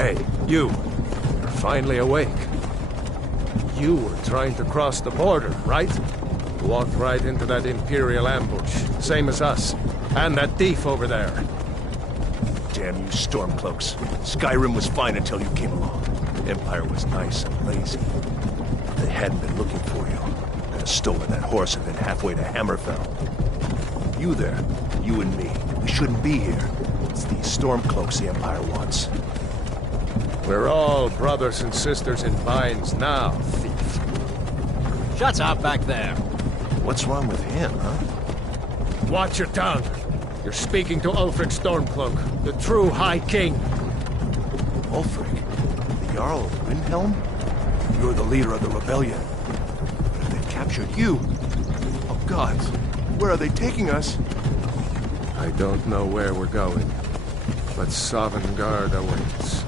Hey, you. You're finally awake. You were trying to cross the border, right? Walked right into that Imperial ambush, same as us. And that thief over there. Damn you Stormcloaks. Skyrim was fine until you came along. Empire was nice and lazy. If they hadn't been looking for you, could have stolen that horse and been halfway to Hammerfell. You there, you and me, we shouldn't be here. It's these Stormcloaks the Empire wants. We're all brothers and sisters in binds now, thief. Shut up back there. What's wrong with him, huh? Watch your tongue. You're speaking to Ulfric Stormcloak, the true High King. Ulfric? The Jarl of Windhelm? You're the leader of the rebellion. But if they've captured you... Oh gods, where are they taking us? I don't know where we're going, but Sovngarde awaits.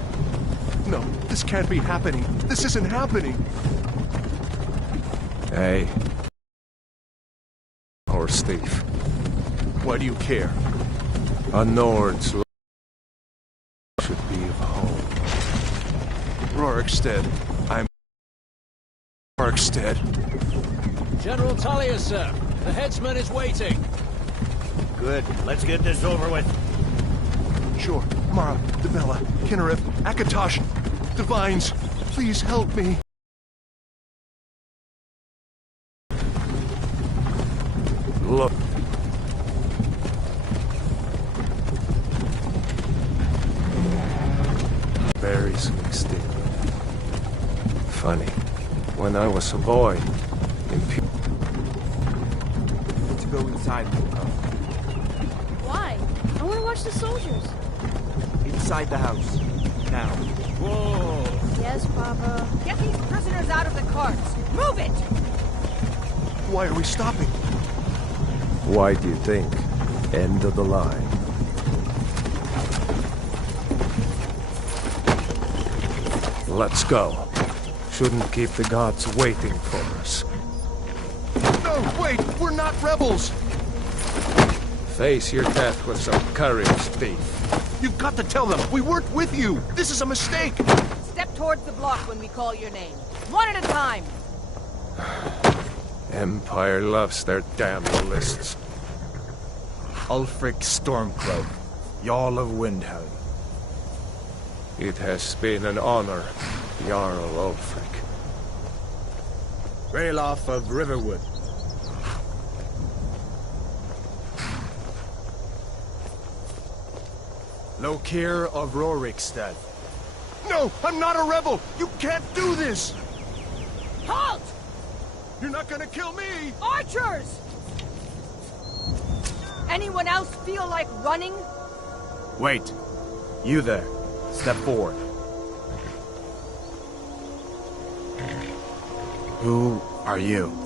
No, this can't be happening. This isn't happening. Hey. Horse thief. Why do you care? A Nord's life should be of home. Rorikstead. I'm... Rorikstead. General Talia, sir. The headsman is waiting. Good. Let's get this over with. Sure. Mara, Dibella, Kinnereth, Akatosh, Divines, please help me. Look. Very slick. Funny. When I was a boy, To go inside. Why? I want to watch the soldiers. Inside the house. Now. Whoa! Yes, Papa. Get these prisoners out of the carts! Move it! Why are we stopping? why do you think? End of the line. Let's go. Shouldn't keep the gods waiting for us. No, wait! We're not rebels! Face your death with some courage, thief. You've got to tell them! We weren't with you! This is a mistake! Step towards the block when we call your name. One at a time! Empire loves their damn lists. Ulfric Stormcloak, Jarl of Windhelm. It has been an honor, Jarl Ulfric. Ralof of Riverwood. Lokir of Rorikstead. No! I'm not a rebel! You can't do this! Halt! You're not gonna kill me! Archers! Anyone else feel like running? Wait. You there. Step forward. Who are you?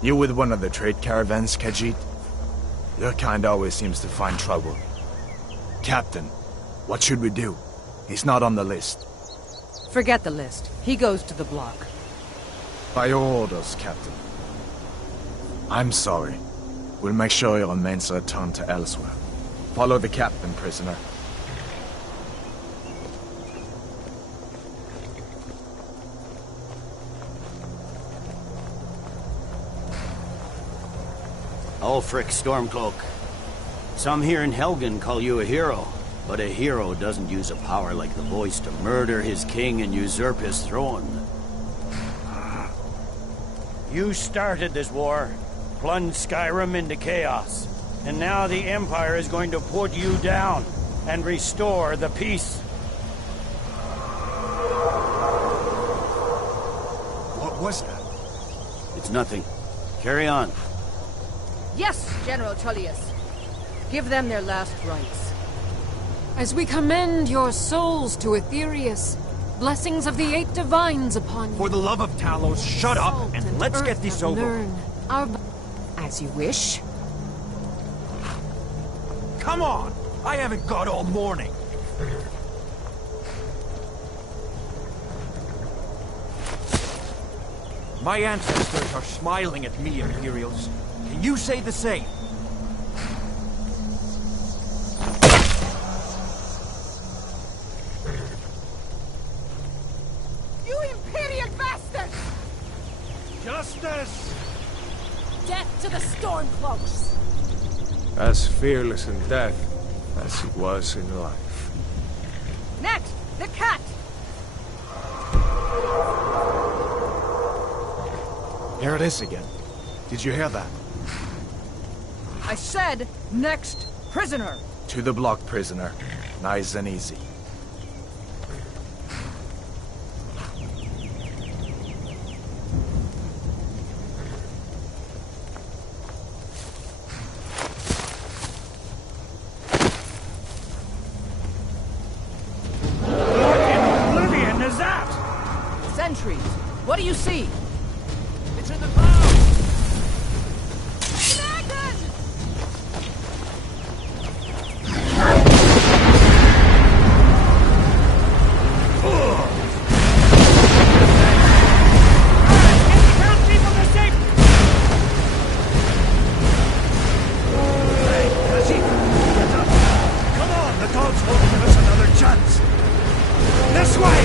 You with one of the trade caravans, Khajiit? Your kind always seems to find trouble. Captain, what should we do? He's not on the list. Forget the list. He goes to the block. By your orders, Captain. I'm sorry. We'll make sure your remains return to elsewhere. Follow the captain, prisoner. Ulfric Stormcloak. Some here in Helgen call you a hero, but a hero doesn't use a power like the voice to murder his king and usurp his throne. You started this war, plunged Skyrim into chaos, and now the Empire is going to put you down and restore the peace. What was that? It's nothing. Carry on. Yes, General Tullius. Give them their last rites. As we commend your souls to Aetherius, blessings of the Eight Divines upon you. For the love of Talos, shut up Salt and let's earth get this have over. learned our as you wish. Come on! I haven't got all morning. My ancestors are smiling at me, Imperials. Can you say the same? You Imperial bastards! Justice! Death to the Stormcloaks! As fearless in death as he was in life. Next, the cat! Here it is again. Did you hear that? I said, next prisoner! To the block, prisoner. Nice and easy. Oblivion is that? Sentries, what do you see? It's in the clouds! Come on, the dogs won't give us another chance. This way!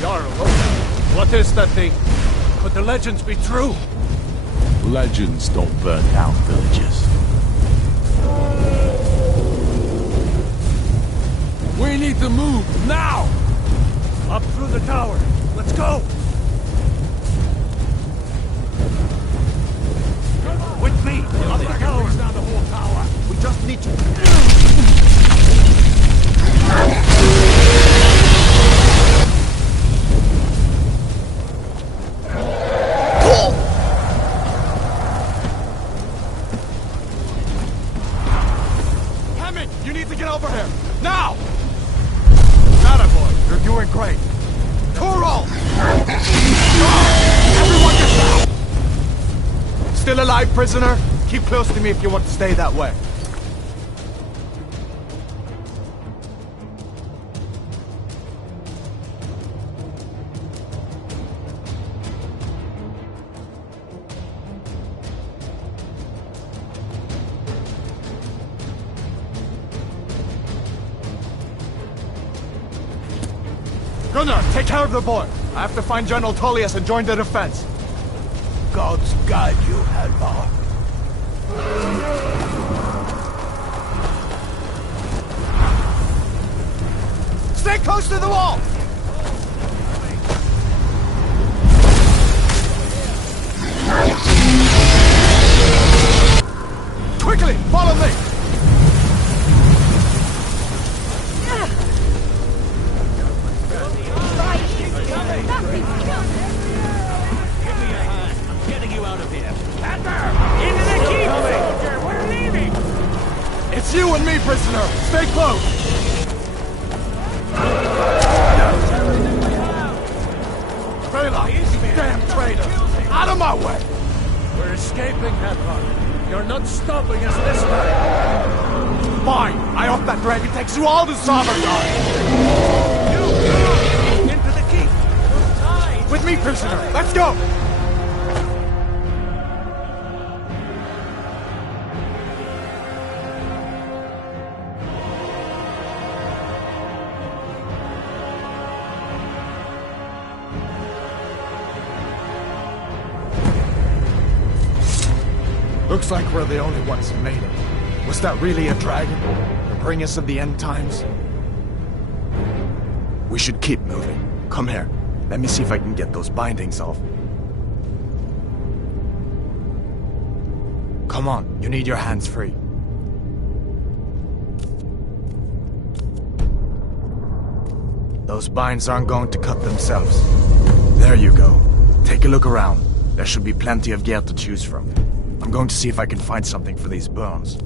Jarl, what is that thing? Could the legends be true? Legends don't burn down villages. We need to move, now! Up through the tower. Let's go! With me! Up the tower! Down the whole tower! We just need to... Hammond, you need to get over here! Now! Attaboy, you're doing great. Torol! Everyone get down! Still alive, prisoner? Keep close to me if you want to stay that way. Gunnar, take care of the boy. I have to find General Tullius and join the defense. Gods guide you, Halvar. Stay close to the wall! Quickly, follow me! Getting you out of here. Into the keep, soldier! We're leaving! It's you and me, prisoner! Stay close! Traitor! Damn traitor! Out of my way! We're escaping, Hadvar. You're not stopping us this time. Fine! I hope that dragon takes you all to Sovngarde! Into the keep! With me, prisoner! Let's go! Looks like we're the only ones who made it. Was that really a dragon? To bring us of the end times? We should keep moving. Come here. Let me see if I can get those bindings off. Come on, you need your hands free. Those binds aren't going to cut themselves. There you go. Take a look around. There should be plenty of gear to choose from. I'm going to see if I can find something for these burns.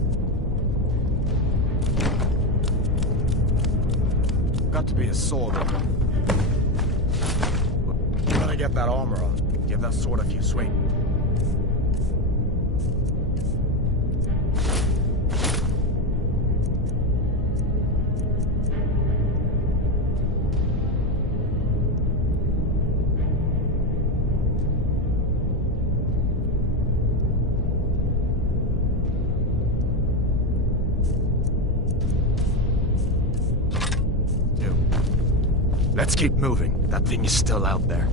Got to be a sword. Gotta get that armor on. Give that sword a few swings. Let's keep moving. That thing is still out there.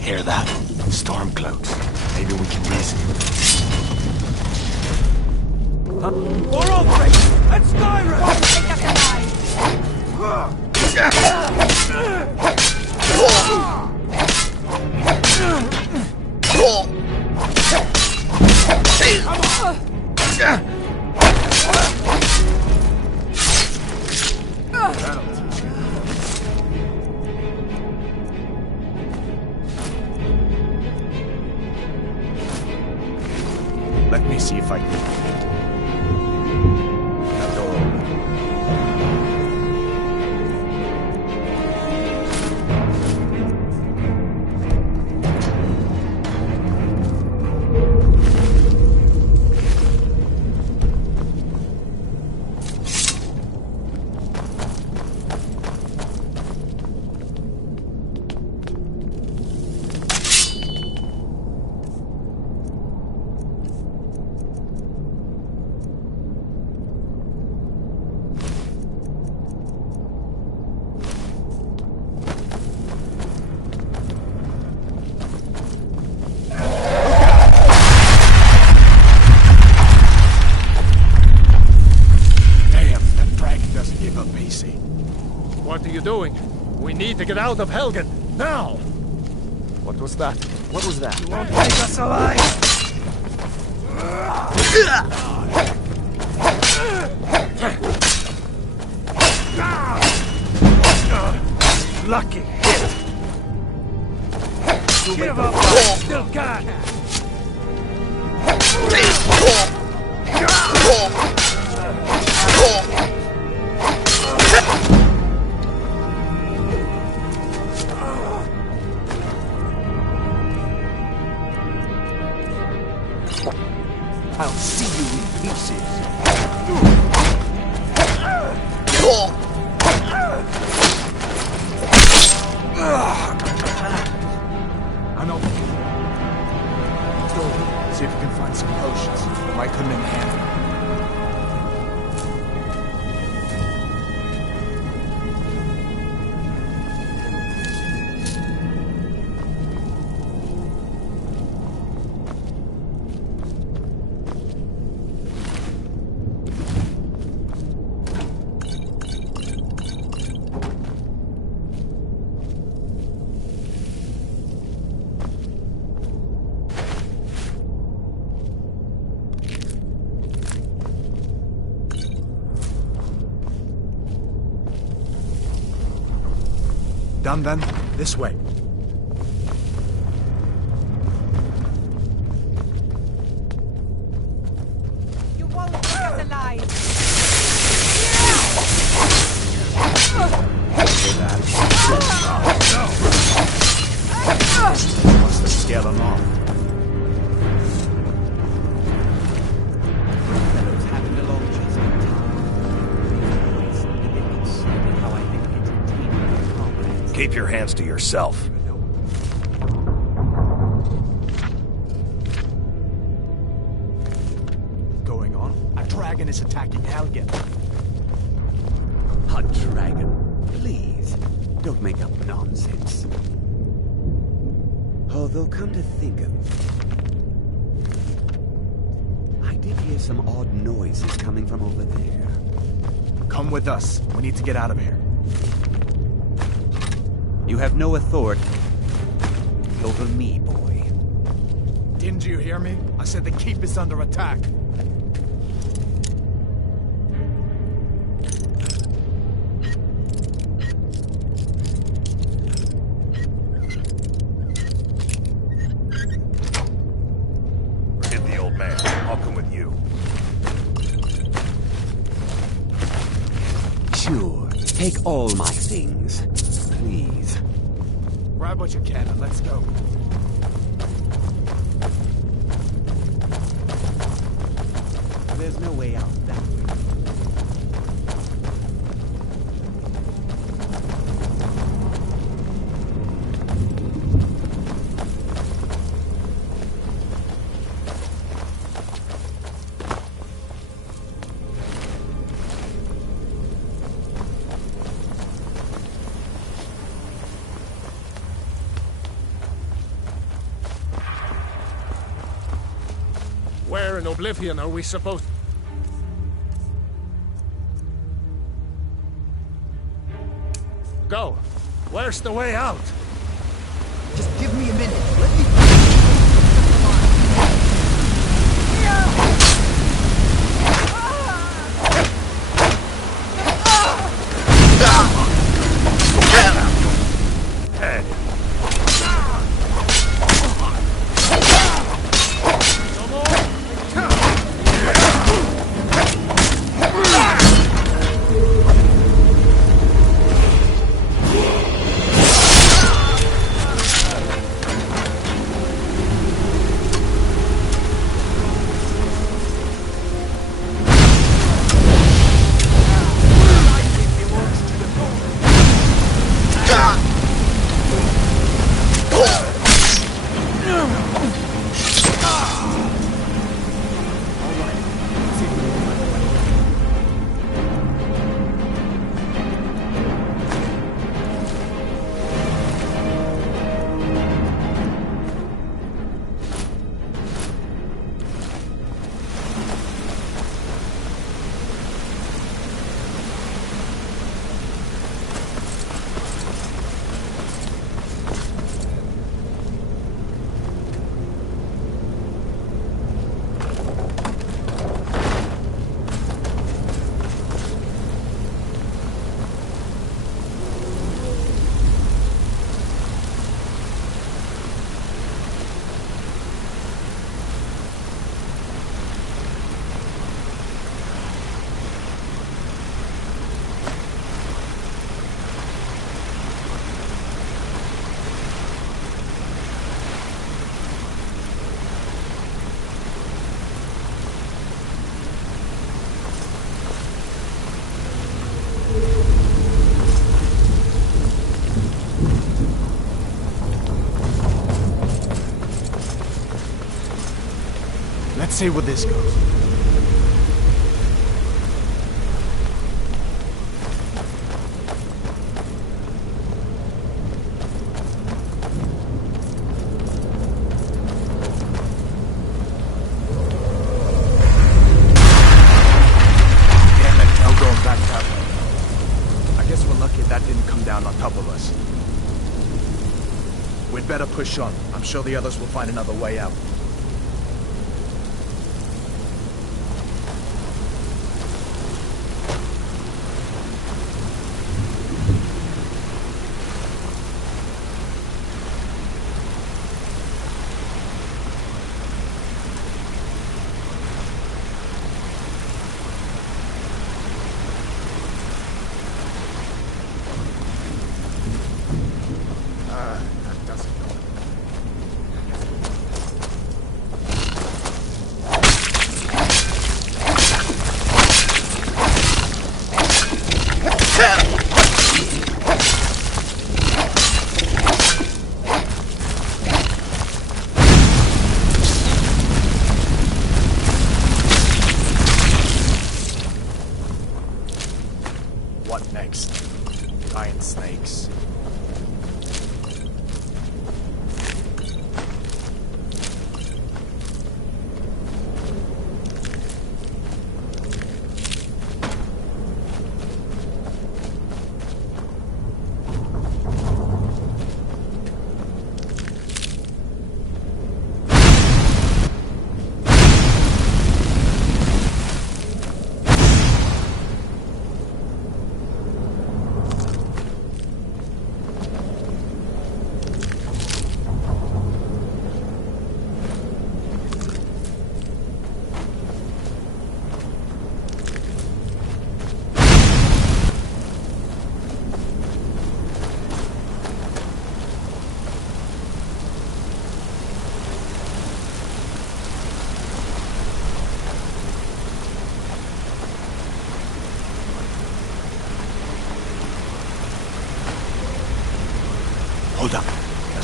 Hear that? Stormcloaks. Maybe we can reason. For Ulfric! And Skyrim! Let me see if I can. That door open. What are you doing? We need to get out of Helgen, now! What was that? What was that? You won't take us alive! Lucky hit! Give up! Still got! I'll see you in pieces. I know. Let's go. See if we can find some potions. Might come in handy. done then? This way. You won't get us alive! Must have scared them off. Fellows happened along just in time. They considered how I think entertaining their comrades. Keep your hands to yourself. Going on? A dragon is attacking Helgen. A dragon? Please, don't make up nonsense. Although, come to think of it, I did hear some odd noises coming from over there. Come with us. We need to get out of here. You have no authority over me, boy. Didn't you hear me? I said the keep is under attack. Forget the old man. I'll come with you. Sure, take all my things, please. Grab what you can and let's go. There's no way out that way. Where in Oblivion are we supposed... Go. Where's the way out? Just give me a minute. Let me... Let's see where this goes. Damn it, no going back that way. I guess we're lucky that didn't come down on top of us. We'd better push on. I'm sure the others will find another way out.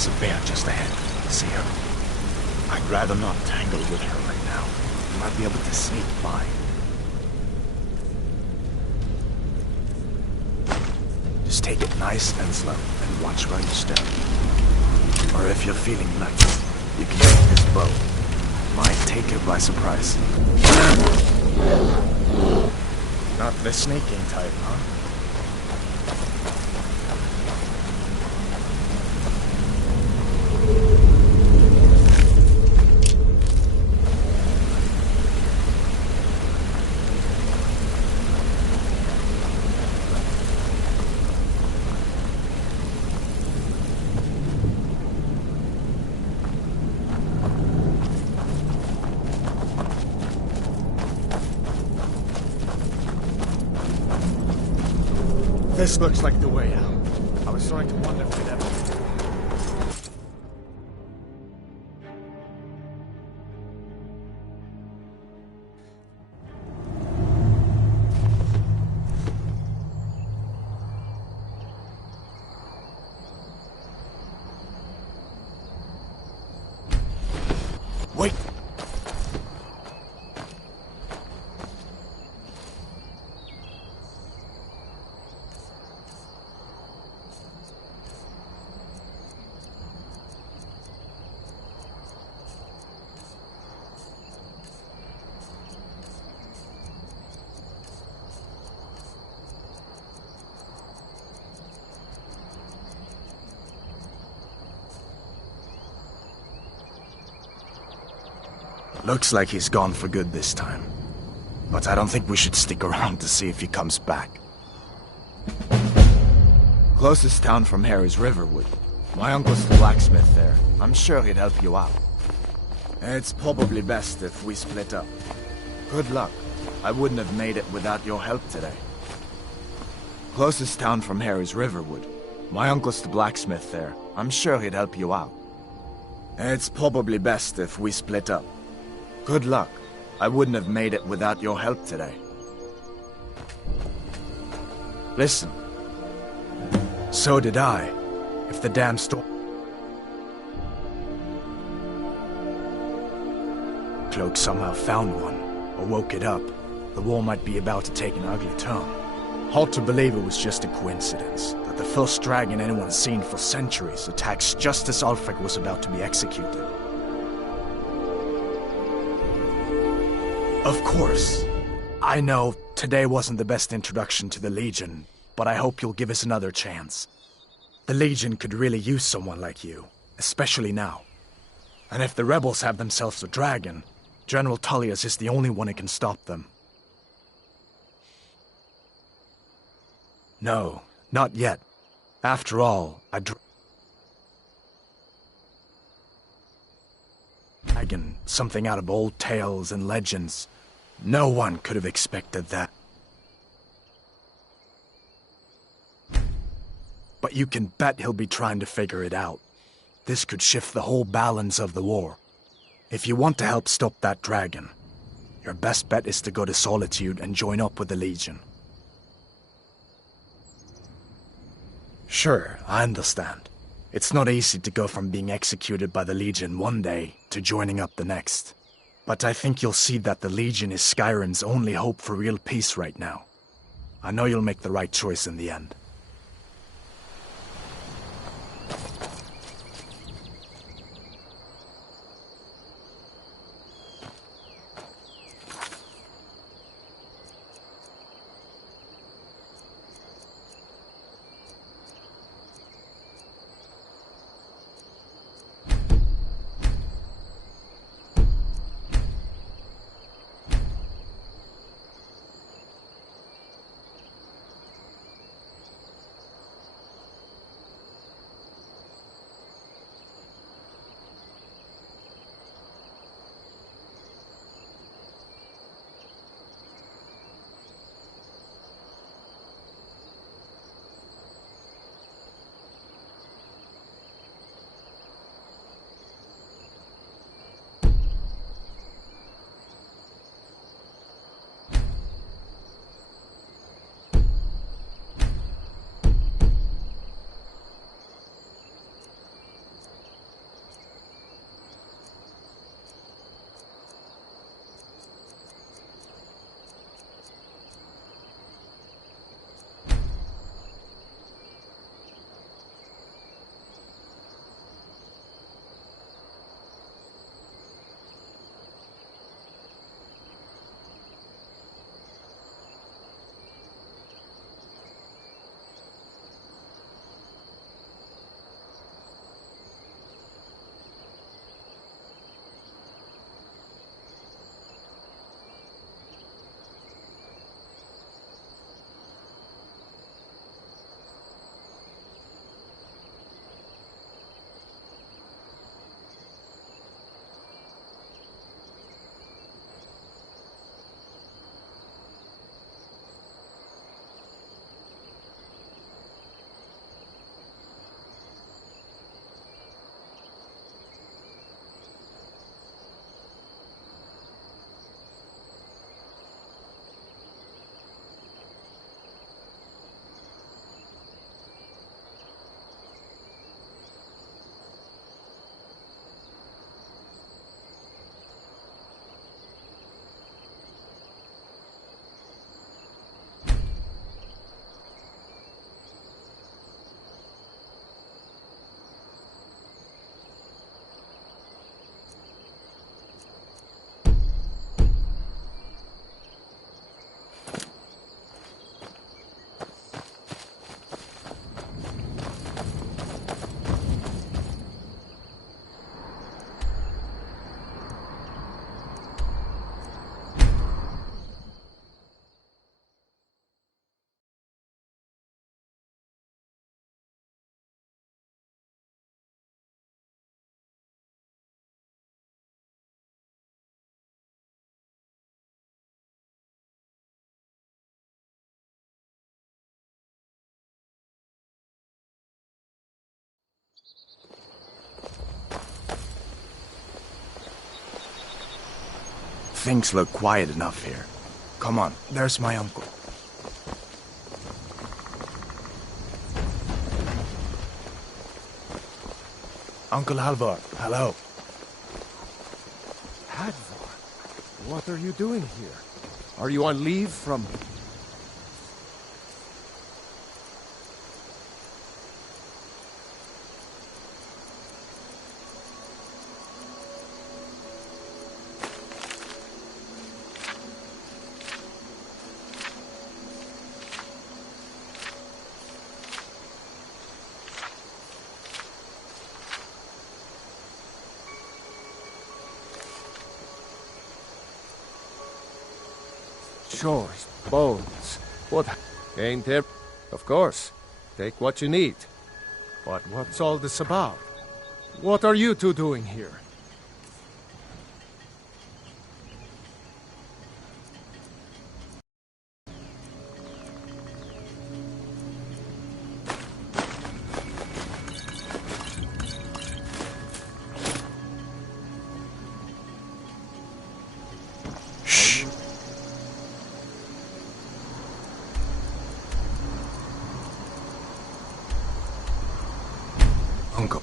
There's a bear just ahead. See her? I'd rather not tangle with her right now. You might be able to sneak by. Just take it nice and slow, and watch where you step. Or if you're feeling lucky, you can take this bow. Might take her by surprise. Not the sneaking type, huh? This looks like the way out. I was starting to wonder if we'd ever... Wait! Looks like he's gone for good this time. But I don't think we should stick around to see if he comes back. Closest town from here is Riverwood. My uncle's the blacksmith there. I'm sure he'd help you out. It's probably best if we split up. Good luck. I wouldn't have made it without your help today. Closest town from here is Riverwood. My uncle's the blacksmith there. I'm sure he'd help you out. It's probably best if we split up. Good luck. I wouldn't have made it without your help today. Listen. So did I. If the damn storm... Cloak somehow found one, or woke it up, the war might be about to take an ugly turn. Hard to believe it was just a coincidence, that the first dragon anyone's seen for centuries attacks just as Ulfric was about to be executed. Of course. I know today wasn't the best introduction to the Legion, but I hope you'll give us another chance. The Legion could really use someone like you, especially now. And if the rebels have themselves a dragon, General Tullius is the only one who can stop them. No, not yet. After all, dragon, something out of old tales and legends. No one could have expected that. But you can bet he'll be trying to figure it out. This could shift the whole balance of the war. If you want to help stop that dragon, your best bet is to go to Solitude and join up with the Legion. Sure, I understand. It's not easy to go from being executed by the Legion one day to joining up the next. But I think you'll see that the Legion is Skyrim's only hope for real peace right now. I know you'll make the right choice in the end. Things look quiet enough here. Come on, there's my uncle. Uncle Halvor, hello. Hadvar, what are you doing here? Are you on leave from... Chores, bones. What? Ain't there? Of course. Take what you need. But what's all this about? What are you two doing here? Uncle.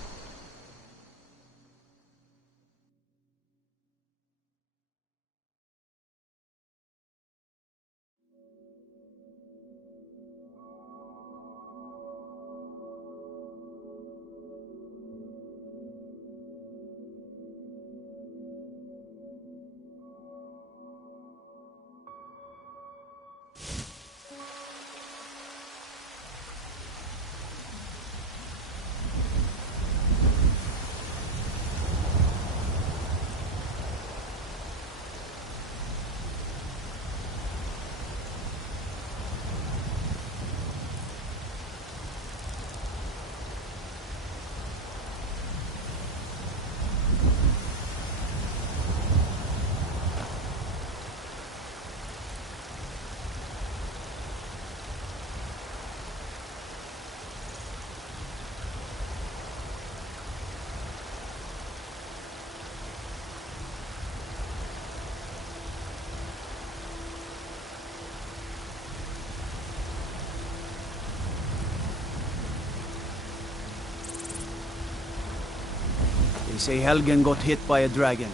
They say Helgen got hit by a dragon.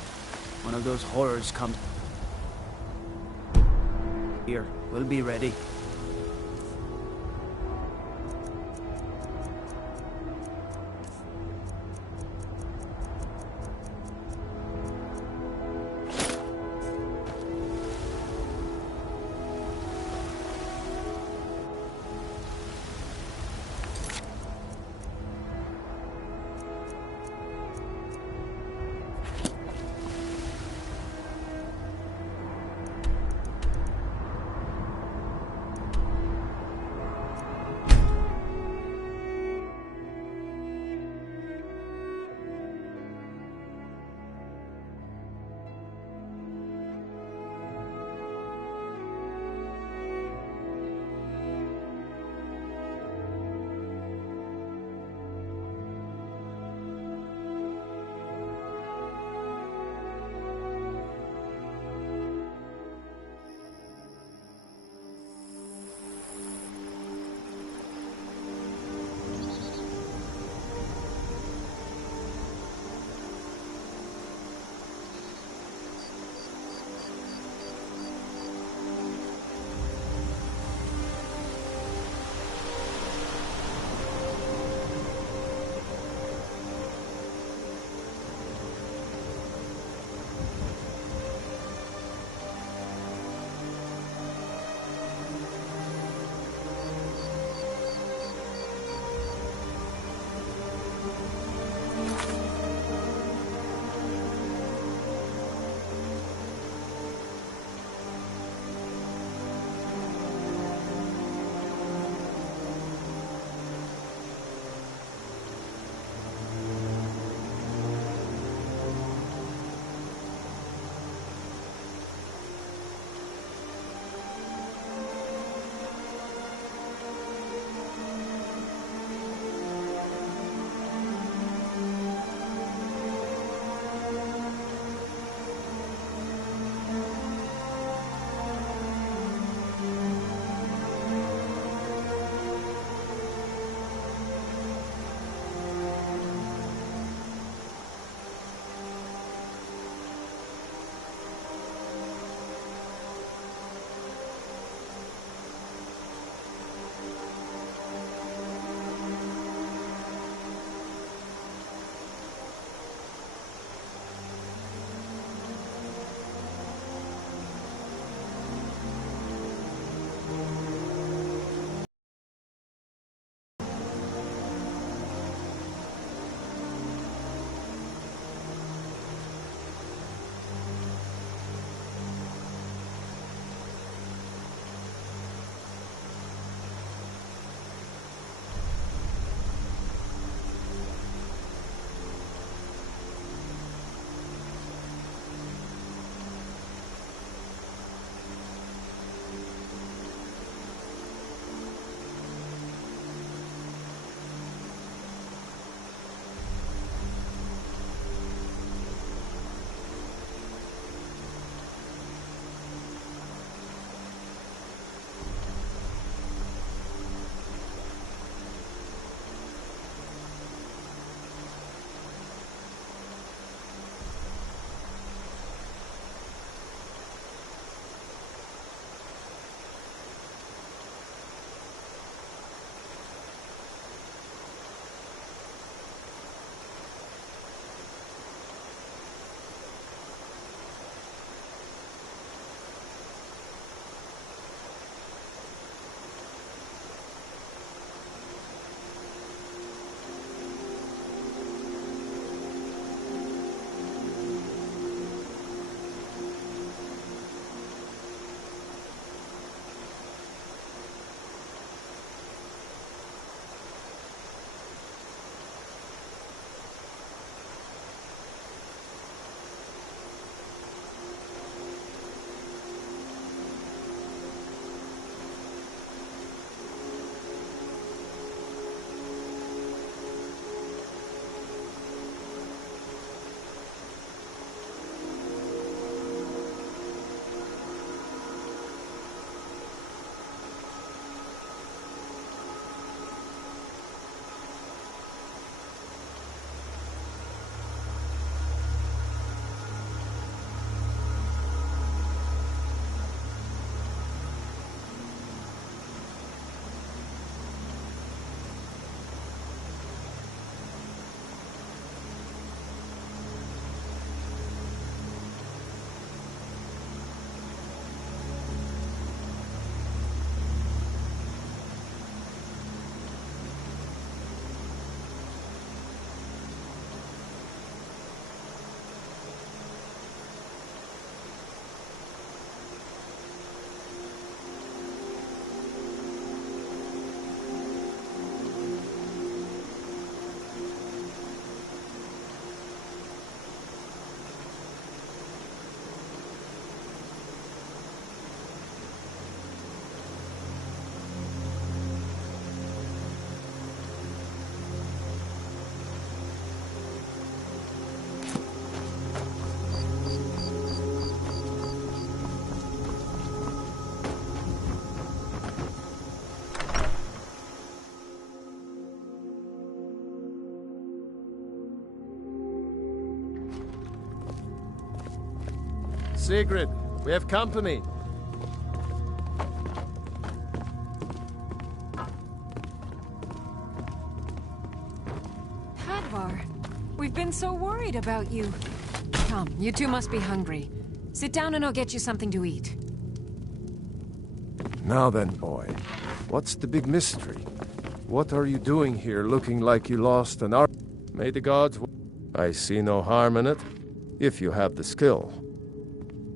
One of those horrors comes here. We'll be ready. Sigrid, we have company. Hadvar, we've been so worried about you. Come, you two must be hungry. Sit down and I'll get you something to eat. Now then, boy, what's the big mystery? What are you doing here looking like you lost an arm? May the gods... I see no harm in it, if you have the skill.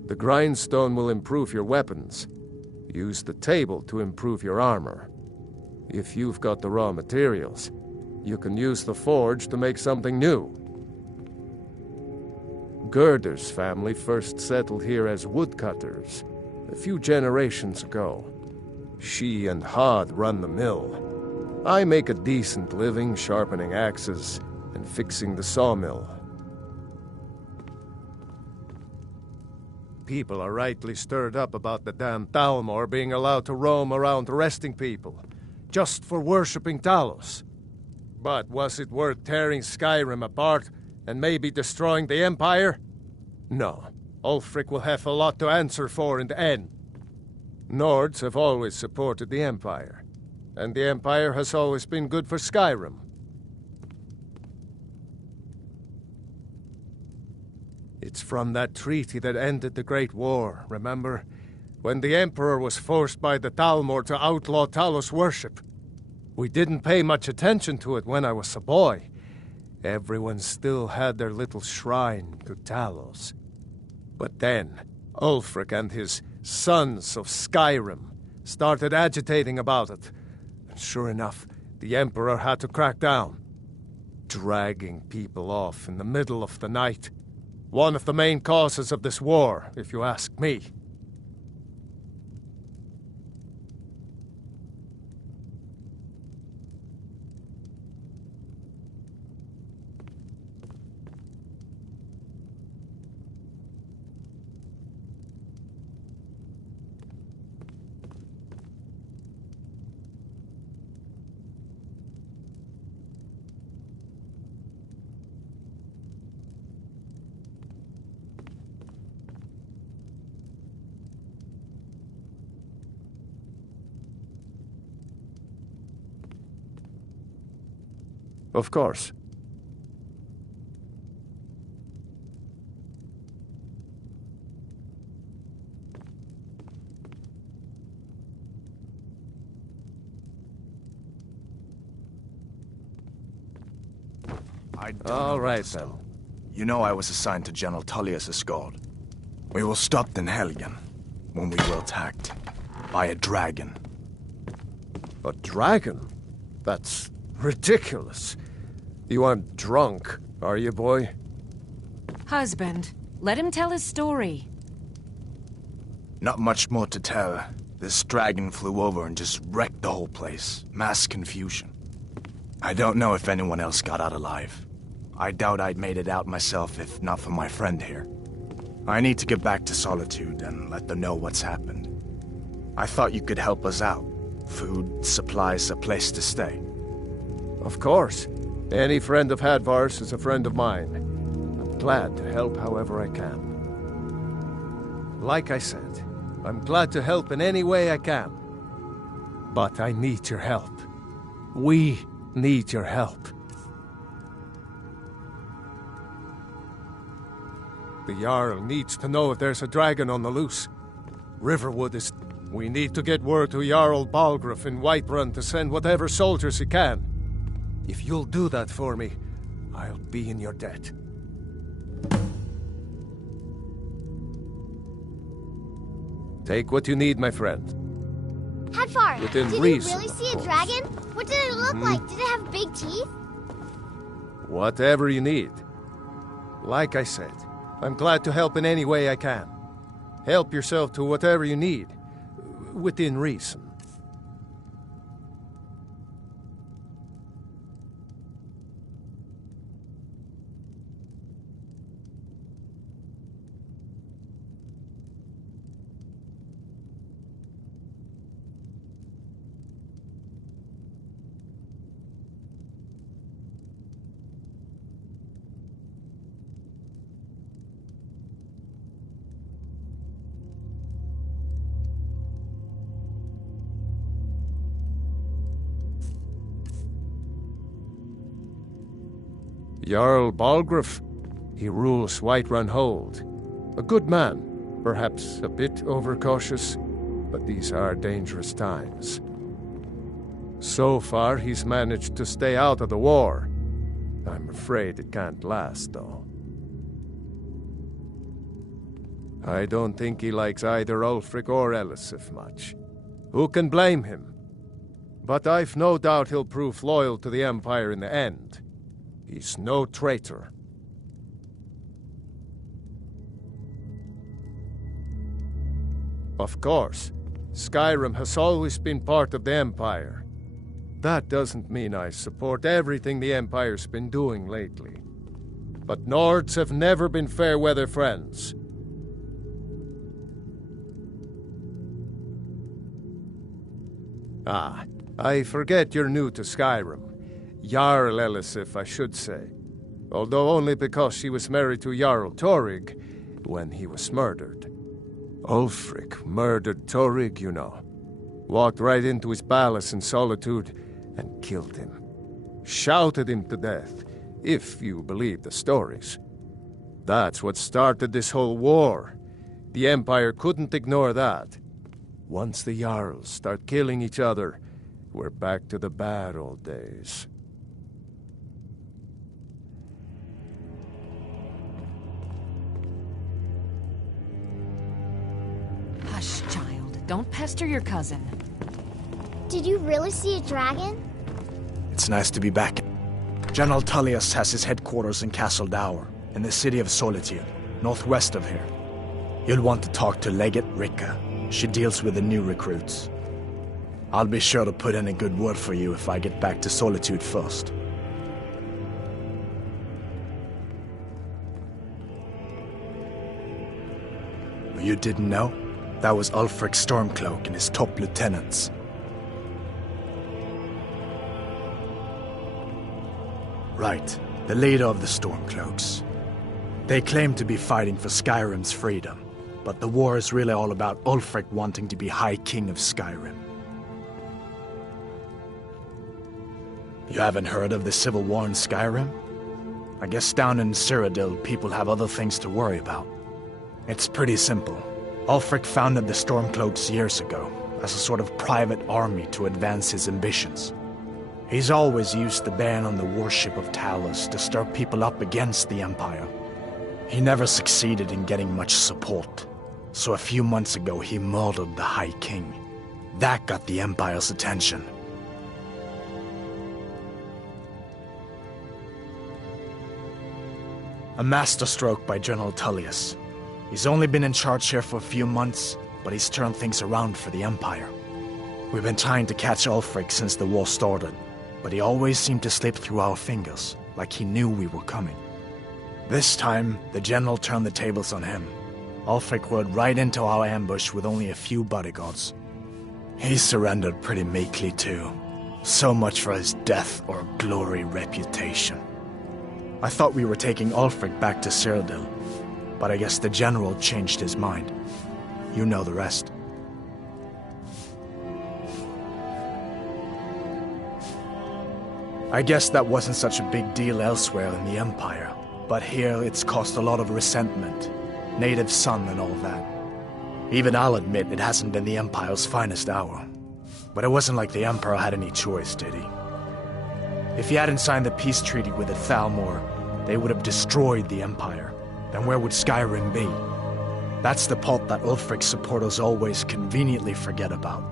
The grindstone will improve your weapons. Use the table to improve your armor. If you've got the raw materials, you can use the forge to make something new. Gerder's family first settled here as woodcutters a few generations ago. She and Hod run the mill. I make a decent living sharpening axes and fixing the sawmill. People are rightly stirred up about the damn Thalmor being allowed to roam around arresting people, just for worshipping Talos. But was it worth tearing Skyrim apart and maybe destroying the Empire? No. Ulfric will have a lot to answer for in the end. Nords have always supported the Empire, and the Empire has always been good for Skyrim. It's from that treaty that ended the Great War, remember? When the Emperor was forced by the Thalmor to outlaw Talos worship. We didn't pay much attention to it when I was a boy. Everyone still had their little shrine to Talos. But then, Ulfric and his Sons of Skyrim started agitating about it. And sure enough, the Emperor had to crack down. Dragging people off in the middle of the night. One of the main causes of this war, if you ask me. Of course. All right, then. You know I was assigned to General Tullius' escort. We were stopped in Helgen when we were attacked by a dragon. A dragon? That's ridiculous. You aren't drunk, are you, boy? Husband, let him tell his story. Not much more to tell. This dragon flew over and just wrecked the whole place. Mass confusion. I don't know if anyone else got out alive. I doubt I'd made it out myself if not for my friend here. I need to get back to Solitude and let them know what's happened. I thought you could help us out. Food, supplies, a place to stay. Of course. Any friend of Hadvar's is a friend of mine. I'm glad to help however I can. Like I said, I'm glad to help in any way I can. But I need your help. We need your help. The Jarl needs to know if there's a dragon on the loose. Riverwood is... We need to get word to Jarl Balgruuf in Whiterun to send whatever soldiers he can. If you'll do that for me, I'll be in your debt. Take what you need, my friend. Hadvar, Within did reason, you really see a of dragon? What did it look like? Did it have big teeth? Whatever you need. Like I said, I'm glad to help in any way I can. Help yourself to whatever you need. Within reason. Jarl Balgruuf. He rules Whiterun Hold. A good man, perhaps a bit overcautious, but these are dangerous times. So far, he's managed to stay out of the war. I'm afraid it can't last, though. I don't think he likes either Ulfric or Elisif much. Who can blame him? But I've no doubt he'll prove loyal to the Empire in the end. He's no traitor. Of course, Skyrim has always been part of the Empire. That doesn't mean I support everything the Empire's been doing lately. But Nords have never been fair-weather friends. Ah, I forget you're new to Skyrim. Jarl Elisif, I should say. Although only because she was married to Jarl Torygg when he was murdered. Ulfric murdered Torygg, you know. Walked right into his palace in Solitude and killed him. Shouted him to death, if you believe the stories. That's what started this whole war. The Empire couldn't ignore that. Once the Jarls start killing each other, we're back to the bad old days. Hush, child. Don't pester your cousin. Did you really see a dragon? It's nice to be back. General Tullius has his headquarters in Castle Dour, in the city of Solitude, northwest of here. You'll want to talk to Legate Rikka. She deals with the new recruits. I'll be sure to put in a good word for you if I get back to Solitude first. You didn't know? That was Ulfric Stormcloak and his top lieutenants. Right, the leader of the Stormcloaks. They claim to be fighting for Skyrim's freedom, but the war is really all about Ulfric wanting to be High King of Skyrim. You haven't heard of the Civil War in Skyrim? I guess down in Cyrodiil, people have other things to worry about. It's pretty simple. Ulfric founded the Stormcloaks years ago, as a sort of private army to advance his ambitions. He's always used the ban on the worship of Talos to stir people up against the Empire. He never succeeded in getting much support, so a few months ago he murdered the High King. That got the Empire's attention. A masterstroke by General Tullius. He's only been in charge here for a few months, but he's turned things around for the Empire. We've been trying to catch Ulfric since the war started, but he always seemed to slip through our fingers, like he knew we were coming. This time, the General turned the tables on him. Ulfric rode right into our ambush with only a few bodyguards. He surrendered pretty meekly too. So much for his death or glory reputation. I thought we were taking Ulfric back to Cyrodiil, but I guess the General changed his mind. You know the rest. I guess that wasn't such a big deal elsewhere in the Empire, but here it's caused a lot of resentment. Native son and all that. Even I'll admit it hasn't been the Empire's finest hour. But it wasn't like the Emperor had any choice, did he? If he hadn't signed the peace treaty with the Thalmor, they would have destroyed the Empire. Then where would Skyrim be? That's the part that Ulfric's supporters always conveniently forget about.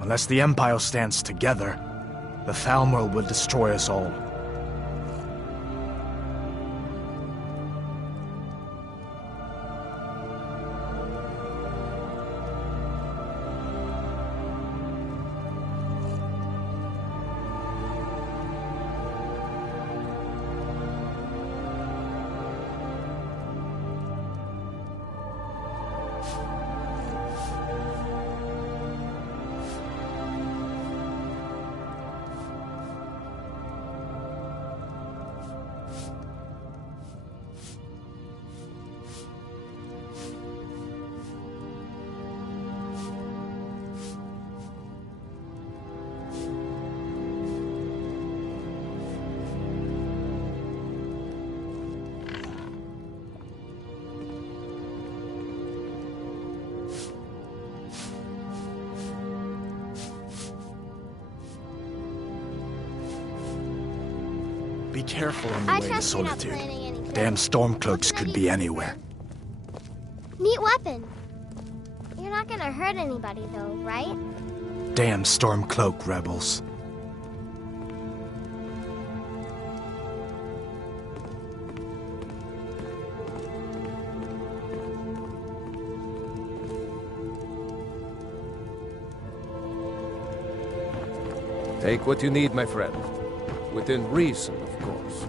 Unless the Empire stands together, the Thalmor will destroy us all. careful on the I way to trust you're not Solitude. planning anything. Damn Stormcloaks could be anywhere. Neat weapon. You're not gonna hurt anybody though, right? Damn Stormcloak rebels. Take what you need, my friend. Within reason, of course.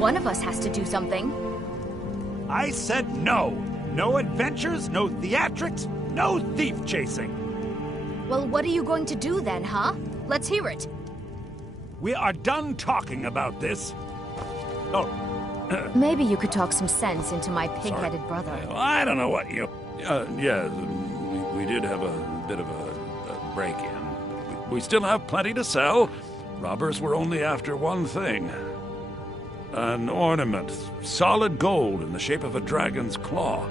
One of us has to do something. I said no. No adventures, no theatrics, no thief chasing. Well, what are you going to do then, huh? Let's hear it. We are done talking about this. Oh. Maybe you could talk some sense into my pig-headed brother. I don't know what you... yeah, we did have a bit of a break-in. We still have plenty to sell. Robbers were only after one thing. An ornament, solid gold in the shape of a dragon's claw.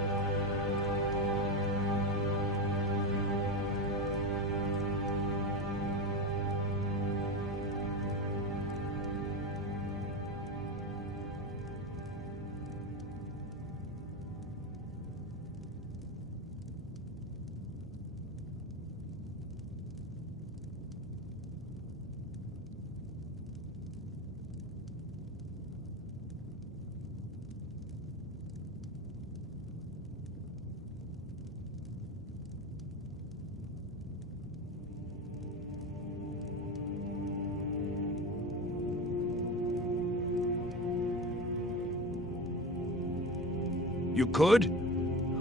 You could?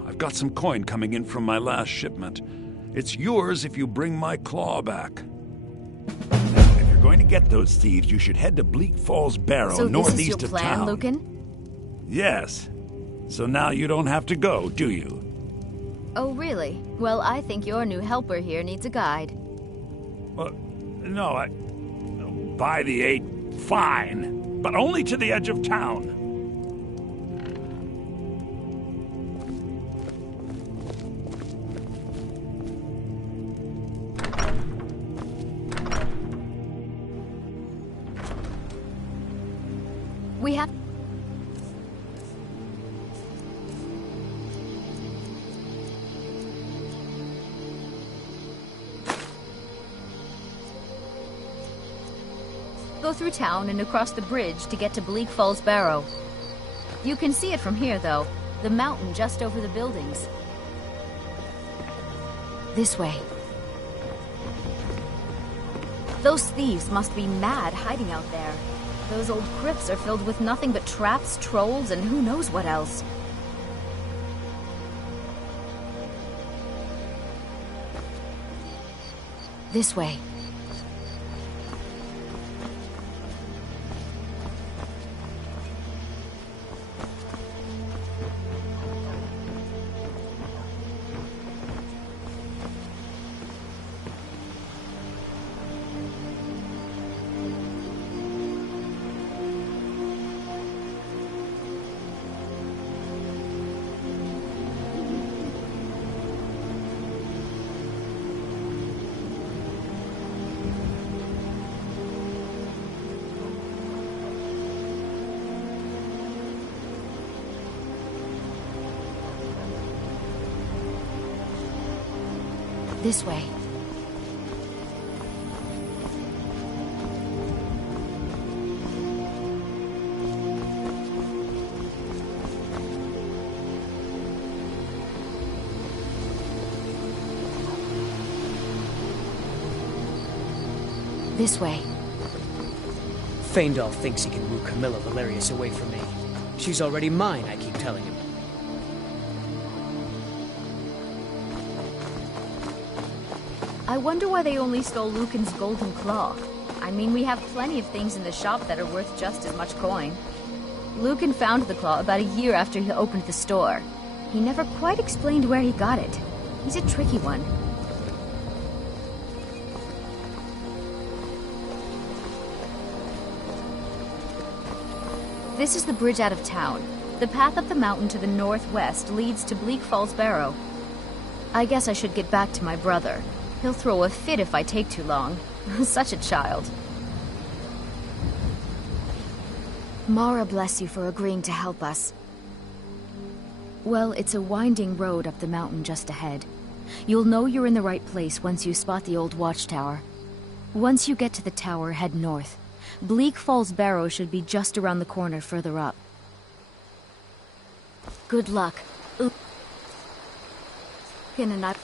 I've got some coin coming in from my last shipment. It's yours if you bring my claw back. If you're going to get those thieves, you should head to Bleak Falls Barrow, northeast of town. So this is your plan, Lucan? Yes. So now you don't have to go, do you? Oh, really? Well, I think your new helper here needs a guide. Well, no, by the 8, fine. But only to the edge of town. We have... Go through town and across the bridge to get to Bleak Falls Barrow. You can see it from here, though. The mountain just over the buildings. This way. Those thieves must be mad hiding out there. Those old crypts are filled with nothing but traps, trolls, and who knows what else. This way. This way. This way. Faendal thinks he can woo Camilla Valerius away from me. She's already mine, I keep telling him. I wonder why they only stole Lucan's golden claw. I mean, we have plenty of things in the shop that are worth just as much coin. Lucan found the claw about a year after he opened the store. He never quite explained where he got it. He's a tricky one. This is the bridge out of town. The path up the mountain to the northwest leads to Bleak Falls Barrow. I guess I should get back to my brother. He'll throw a fit if I take too long. Such a child. Mara bless you for agreeing to help us. Well, it's a winding road up the mountain just ahead. You'll know you're in the right place once you spot the old watchtower. Once you get to the tower, head north. Bleak Falls Barrow should be just around the corner further up. Good luck. And I...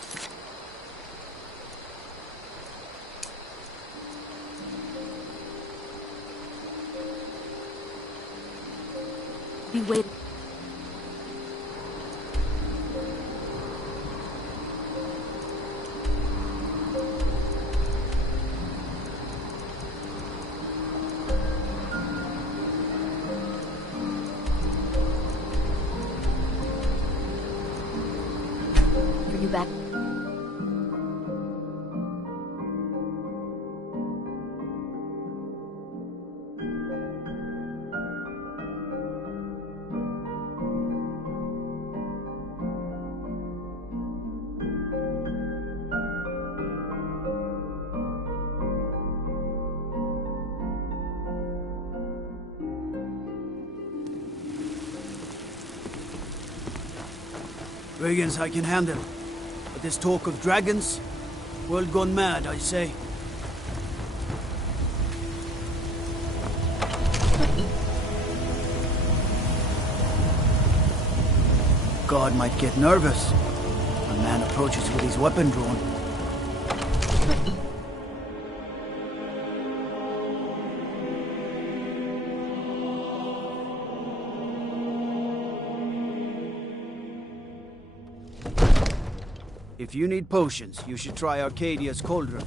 be waiting. For you back. Dragons I can handle. But this talk of dragons, world gone mad, I say. God might get nervous. A man approaches with his weapon drawn. If you need potions, you should try Arcadia's Cauldron.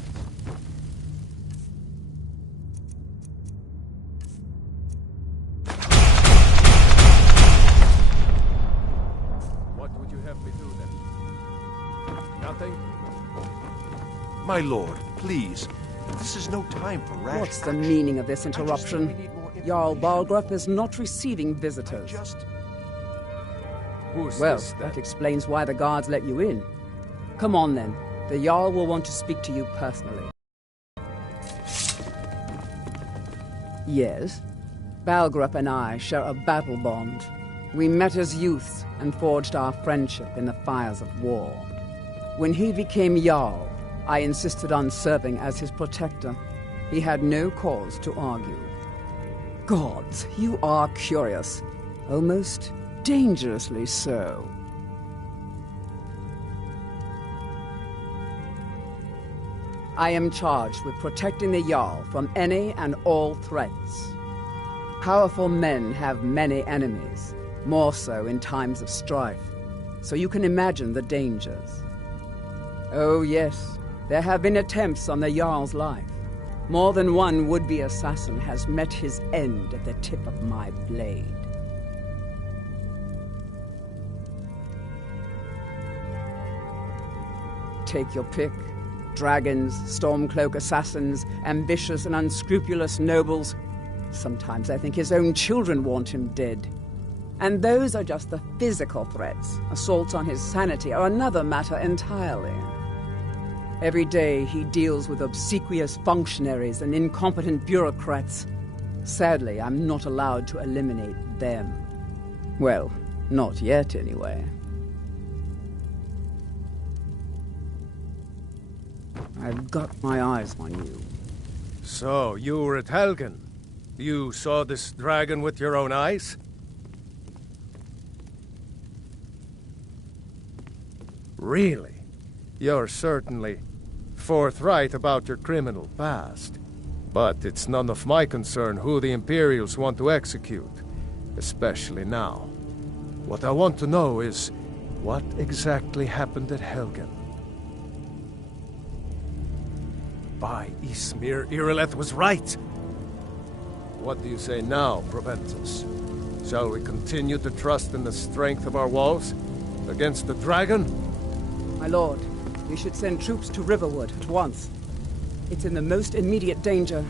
What would you have me do then? Nothing? My lord, please. This is no time for rash What's the action. meaning of this interruption? Jarl Balgrup is not receiving visitors. Who's Well, this, then? that explains why the guards let you in. Come on, then. The Jarl will want to speak to you personally. Yes? Balgrup and I share a battle bond. We met as youths and forged our friendship in the fires of war. When he became Jarl, I insisted on serving as his protector. He had no cause to argue. Gods, you are curious. Almost dangerously so. I am charged with protecting the Jarl from any and all threats. Powerful men have many enemies, more so in times of strife, so you can imagine the dangers. Oh yes, there have been attempts on the Jarl's life. More than one would-be assassin has met his end at the tip of my blade. Take your pick. Dragons, Stormcloak assassins, ambitious and unscrupulous nobles. Sometimes I think his own children want him dead. And those are just the physical threats. Assaults on his sanity are another matter entirely. Every day he deals with obsequious functionaries and incompetent bureaucrats. Sadly, I'm not allowed to eliminate them. Well, not yet anyway. I've got my eyes on you. So, you were at Helgen. You saw this dragon with your own eyes? Really? You're certainly forthright about your criminal past. But it's none of my concern who the Imperials want to execute, especially now. What I want to know is, what exactly happened at Helgen? By Ysmir, Irileth was right! What do you say now, Proventus? Shall we continue to trust in the strength of our walls? Against the dragon? My lord, we should send troops to Riverwood at once. It's in the most immediate danger.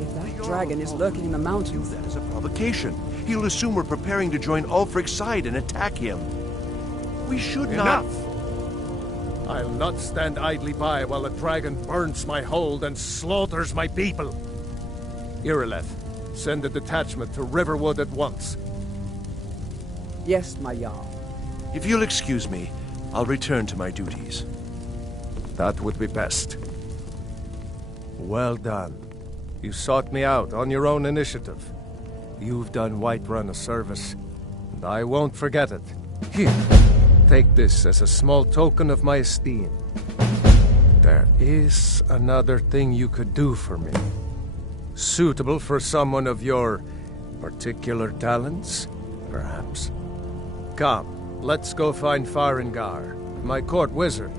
If that dragon is lurking in the mountains... That is a provocation. He'll assume we're preparing to join Ulfric's side and attack him. We should not... Enough! I'll not stand idly by while a dragon burns my hold and slaughters my people. Irileth, send a detachment to Riverwood at once. Yes, my Jarl. If you'll excuse me, I'll return to my duties. That would be best. Well done. You sought me out on your own initiative. You've done Whiterun a service, and I won't forget it. Here, take this as a small token of my esteem. There is another thing you could do for me. Suitable for someone of your particular talents? perhaps. Come, let's go find Farengar, my court wizard.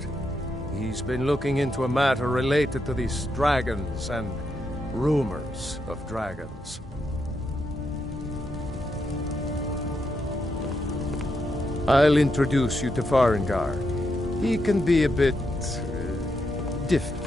He's been looking into a matter related to these dragons and rumors of dragons. I'll introduce you to Farengar. He can be a bit difficult.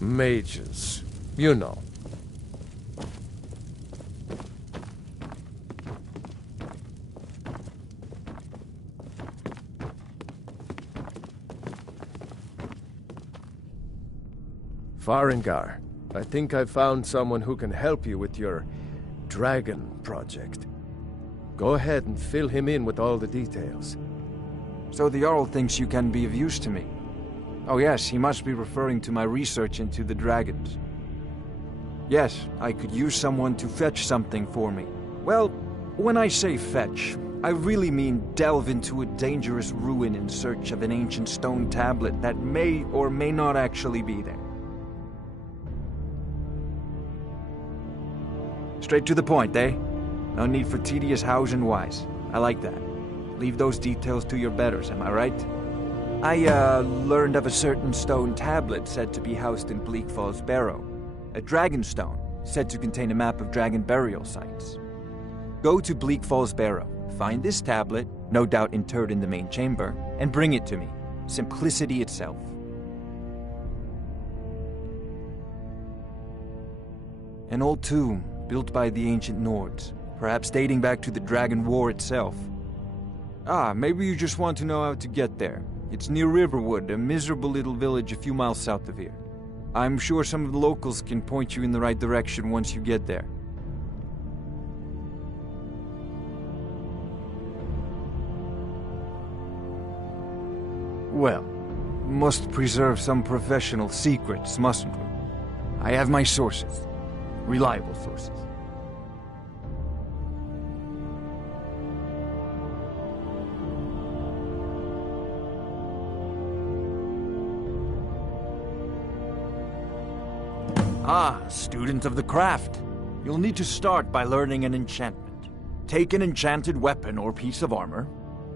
Mages, you know. Farengar, I think I found someone who can help you with your dragon project. Go ahead and fill him in with all the details. So the Jarl thinks you can be of use to me. Oh yes, he must be referring to my research into the dragons. Yes, I could use someone to fetch something for me. Well, when I say fetch, I really mean delve into a dangerous ruin in search of an ancient stone tablet that may or may not actually be there. Straight to the point, eh? No need for tedious hows and whys. I like that. Leave those details to your betters, am I right? I, learned of a certain stone tablet said to be housed in Bleak Falls Barrow. A dragon stone, said to contain a map of dragon burial sites. Go to Bleak Falls Barrow, find this tablet, no doubt interred in the main chamber, and bring it to me. Simplicity itself. An old tomb, built by the ancient Nords, perhaps dating back to the Dragon War itself. Ah, maybe you just want to know how to get there. It's near Riverwood, a miserable little village a few miles south of here. I'm sure some of the locals can point you in the right direction once you get there. Well, must preserve some professional secrets, mustn't we? I have my sources. Reliable sources. Ah, student of the craft. You'll need to start by learning an enchantment. Take an enchanted weapon or piece of armor,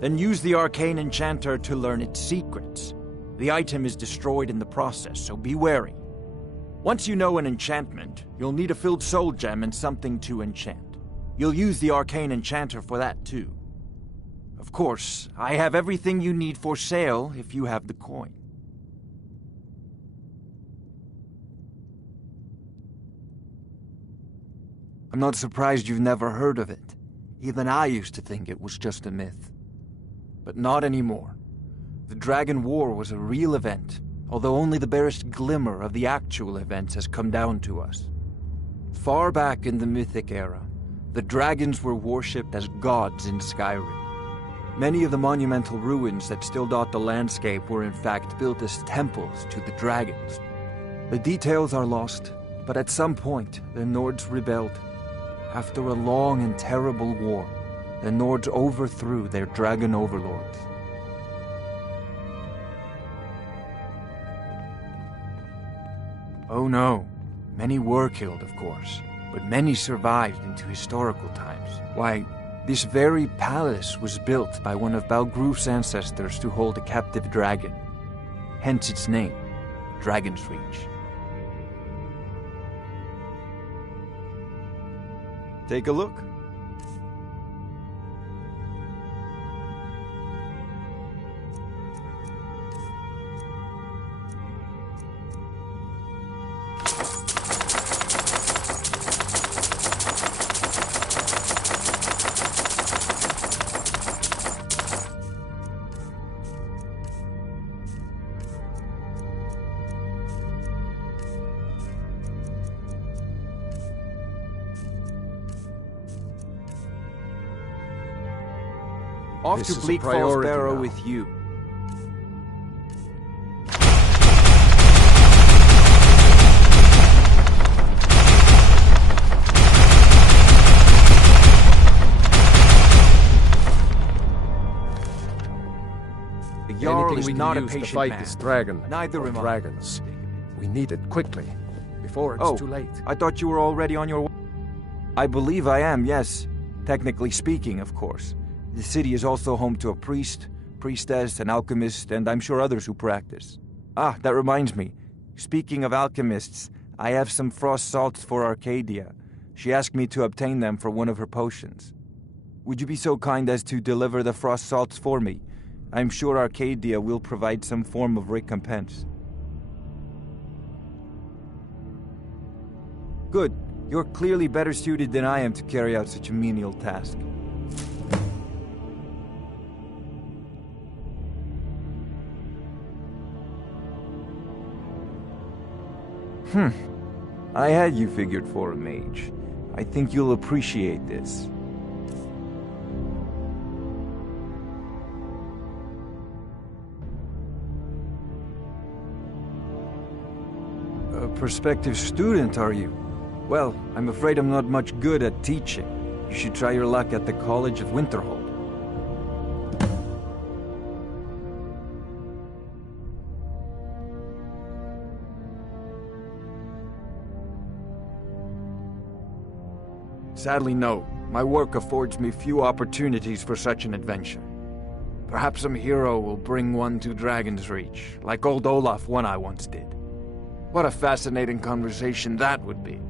then use the arcane enchanter to learn its secrets. The item is destroyed in the process, so be wary. Once you know an enchantment, you'll need a filled soul gem and something to enchant. You'll use the arcane enchanter for that too. Of course, I have everything you need for sale if you have the coin. I'm not surprised you've never heard of it. Even I used to think it was just a myth. But not anymore. The Dragon War was a real event, although only the barest glimmer of the actual events has come down to us. Far back in the Mythic era, the dragons were worshipped as gods in Skyrim. Many of the monumental ruins that still dot the landscape were in fact built as temples to the dragons. The details are lost, but at some point the Nords rebelled. After a long and terrible war, the Nords overthrew their dragon overlords. Oh no, many were killed, of course, but many survived into historical times. Why, this very palace was built by one of Balgruf's ancestors to hold a captive dragon. Hence its name, Dragon's Reach. Take a look. Off This to is a Bleak Falls priority Barrow now. with you. The Jarl Anything is we not a can use to patient fight man. this dragon. Neither or am I. dragons. We need it quickly, before it's Oh, too late. I thought you were already on your way. I believe I am, yes. Technically speaking, of course. The city is also home to a priest, priestess, an alchemist, and I'm sure others who practice. Ah, that reminds me. Speaking of alchemists, I have some frost salts for Arcadia. She asked me to obtain them for one of her potions. Would you be so kind as to deliver the frost salts for me? I'm sure Arcadia will provide some form of recompense. Good. You're clearly better suited than I am to carry out such a menial task. I had you figured for a mage. I think you'll appreciate this. A prospective student, are you? Well, I'm afraid I'm not much good at teaching. You should try your luck at the College of Winterhold. Sadly, no. My work affords me few opportunities for such an adventure. Perhaps some hero will bring one to Dragon's Reach, like old Olaf one I once did. What a fascinating conversation that would be.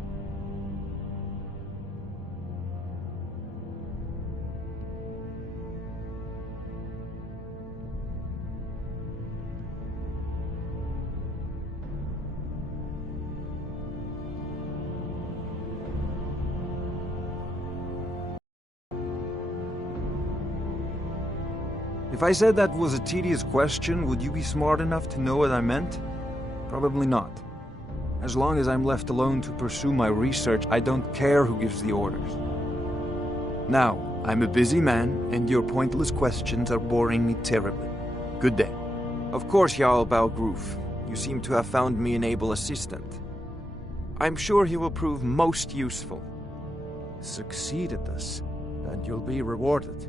If I said that was a tedious question, would you be smart enough to know what I meant? Probably not. As long as I'm left alone to pursue my research, I don't care who gives the orders. Now, I'm a busy man, and your pointless questions are boring me terribly. Good day. Of course, Jarl Balgruf. You seem to have found me an able assistant. I'm sure he will prove most useful. Succeeded us, and you'll be rewarded.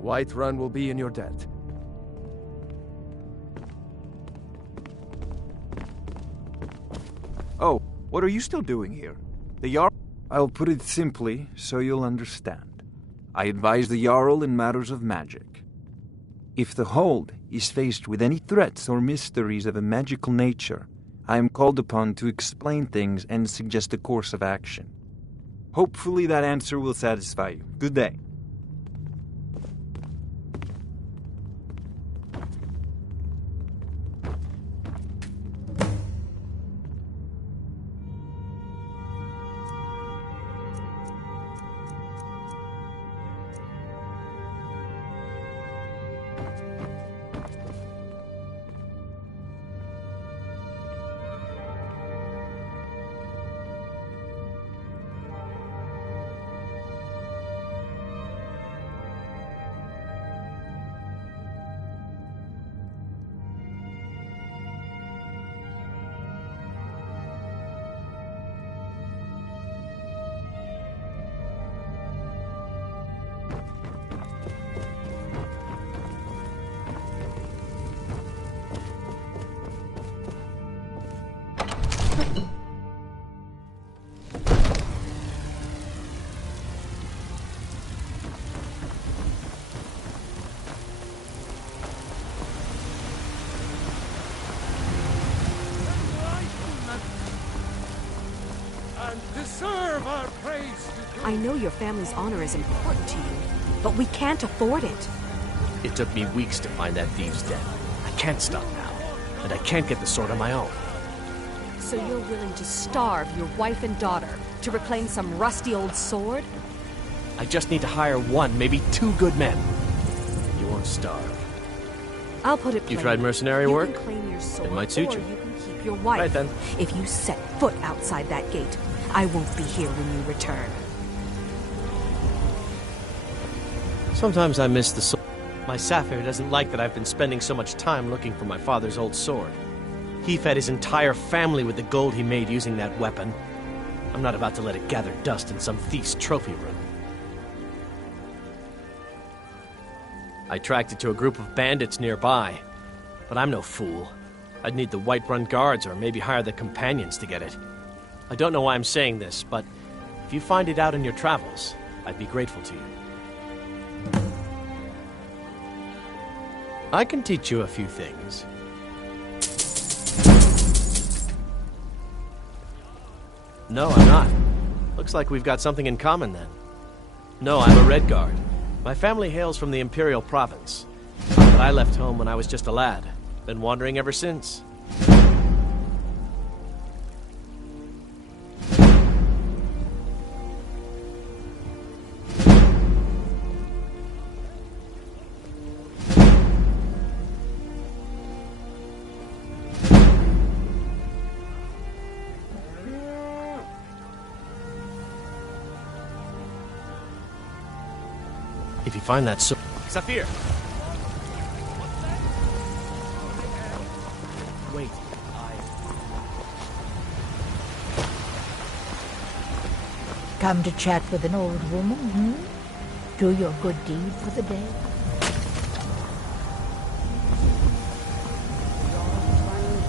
Whiterun will be in your debt. Oh, What are you still doing here? The Jarl... I'll put it simply so you'll understand. I advise the Jarl in matters of magic. If the Hold is faced with any threats or mysteries of a magical nature, I am called upon to explain things and suggest a course of action. Hopefully that answer will satisfy you. Good day. I know your family's honor is important to you, but we can't afford it. It took me weeks to find that thieves' den. I can't stop now, and I can't get the sword on my own. So you're willing to starve your wife and daughter to reclaim some rusty old sword? I just need to hire one, maybe two good men. You won't starve. I'll put it plainly. You tried mercenary work? You can claim your sword, it might suit you. Or you can keep your wife. Right then. If you set foot outside that gate, I won't be here when you return. Sometimes I miss the sword. My Sapphire doesn't like that I've been spending so much time looking for my father's old sword. He fed his entire family with the gold he made using that weapon. I'm not about to let it gather dust in some thief's trophy room. I tracked it to a group of bandits nearby, but I'm no fool. I'd need the Whiterun guards or maybe hire the companions to get it. I don't know why I'm saying this, but if you find it out in your travels, I'd be grateful to you. I can teach you a few things. No, I'm not. Looks like we've got something in common then. No, I'm a Redguard. My family hails from the Imperial Province. But I left home when I was just a lad. Been wandering ever since. If you find that sword... Saphir! Wait, Come to chat with an old woman, hmm? Do your good deed for the day.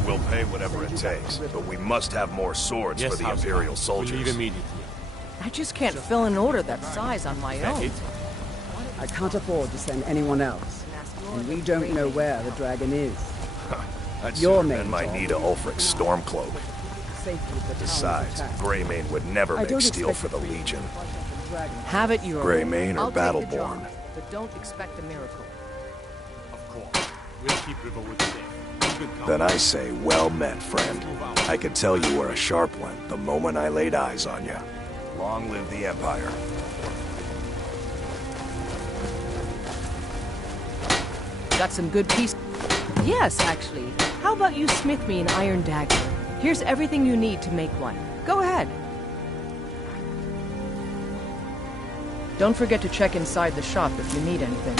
We'll pay whatever it takes, but we must have more swords for the Imperial soldiers. We'll leave immediately. I just can't fill an order that size on my own. I can't afford to send anyone else, and we don't know where the dragon is. Your men might need a Ulfric Stormcloak. Besides, Greymane would never make steel for the Legion. Have it your Greymane or I'll take the Battleborn. job, but don't expect a miracle. Of course. We'll keep Riverwood safe. Then I say, well met, friend. I could tell you were a sharp one the moment I laid eyes on you. Long live the Empire. Got some good piece. Yes, actually. How about you smith me an iron dagger? Here's everything you need to make one. Go ahead. Don't forget to check inside the shop if you need anything.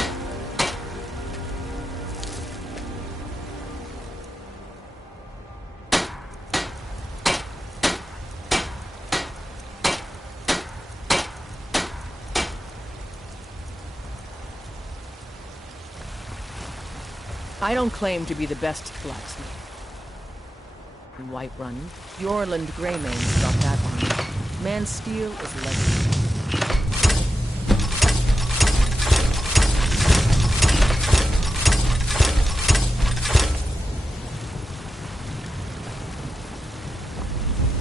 I don't claim to be the best blacksmith. Whiterun. Yorland Greymane's got that one. Man's steel is legendary.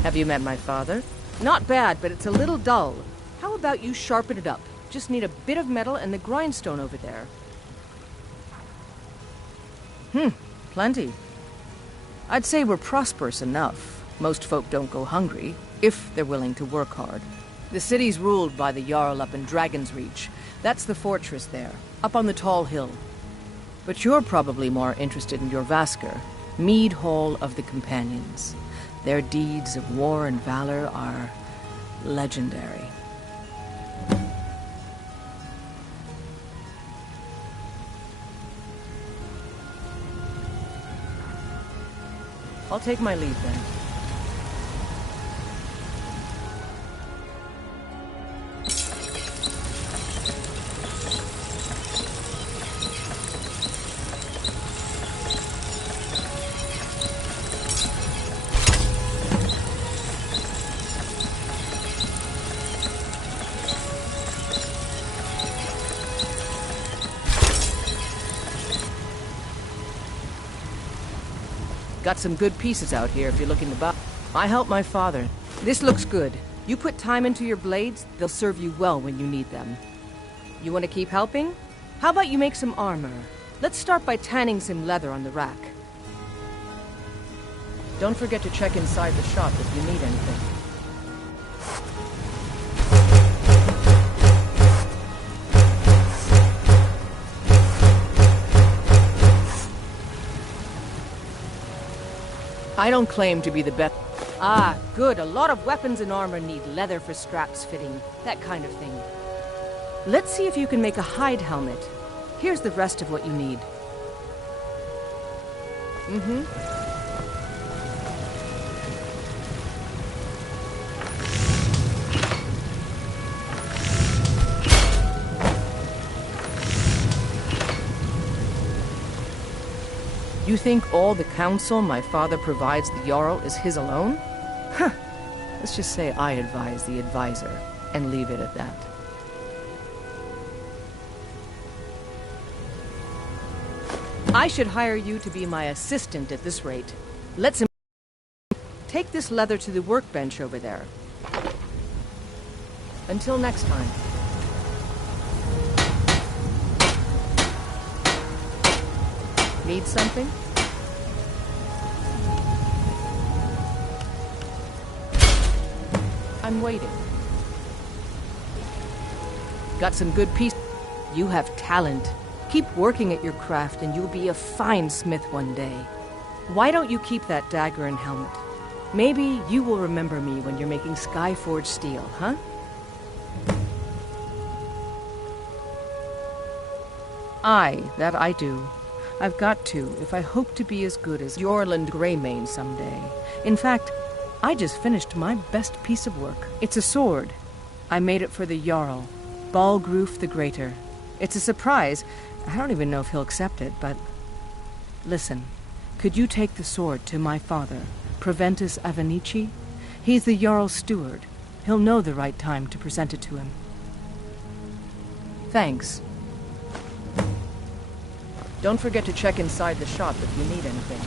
Have you met my father? Not bad, but it's a little dull. How about you sharpen it up? Just need a bit of metal and the grindstone over there. Plenty. I'd say we're prosperous enough. Most folk don't go hungry, if they're willing to work hard. The city's ruled by the Jarl up in Dragon's Reach. That's the fortress there, up on the tall hill. But you're probably more interested in Jorrvaskr, Mead Hall of the Companions. Their deeds of war and valor are legendary. I'll take my leave then. Got some good pieces out here if you're looking to buy. I helped my father. This looks good. You put time into your blades, they'll serve you well when you need them. You want to keep helping? How about you make some armor? Let's start by tanning some leather on the rack. Don't forget to check inside the shop if you need anything. I don't claim to be the best. Ah, good. A lot of weapons and armor need leather for straps fitting, that kind of thing. Let's see if you can make a hide helmet. Here's the rest of what you need. You think all the counsel my father provides the Jarl is his alone? Huh. Let's just say I advise the advisor, and leave it at that. I should hire you to be my assistant at this rate. Let's take this leather to the workbench over there. Until next time. Need something? I'm waiting. Got some good pieces. You have talent. Keep working at your craft and you'll be a fine smith one day. Why don't you keep that dagger and helmet? Maybe you will remember me when you're making Skyforged steel, huh? Aye, that I do. I've got to, if I hope to be as good as Yorland Greymane someday. In fact, I just finished my best piece of work. It's a sword. I made it for the Jarl, Balgruf the Greater. It's a surprise. I don't even know if he'll accept it, but... Listen, could you take the sword to my father, Proventus Avenici? He's the Jarl's steward. He'll know the right time to present it to him. Thanks. Don't forget to check inside the shop if you need anything.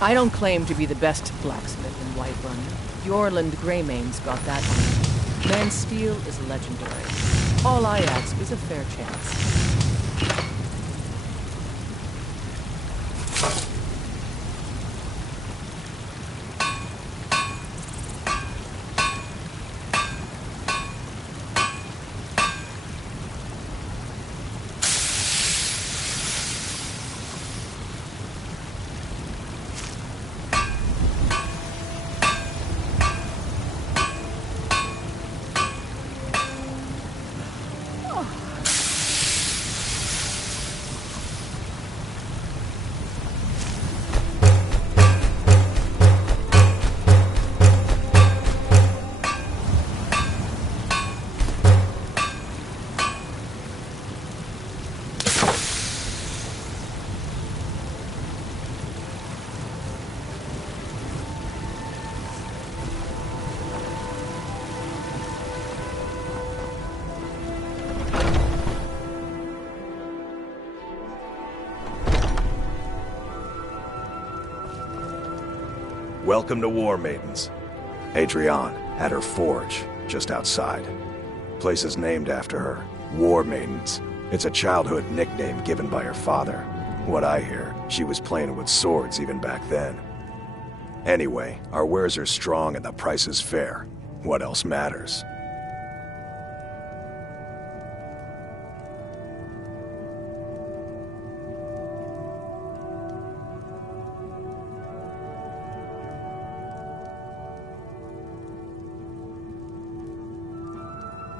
I don't claim to be the best blacksmith in Whiterun. Yorland Greymane's got that one. Man's steel is legendary. All I ask is a fair chance. Welcome to War Maidens. Adrienne, at her forge, just outside. Place is named after her. War Maidens. It's a childhood nickname given by her father. What I hear, she was playing with swords even back then. Anyway, our wares are strong and the price is fair. What else matters?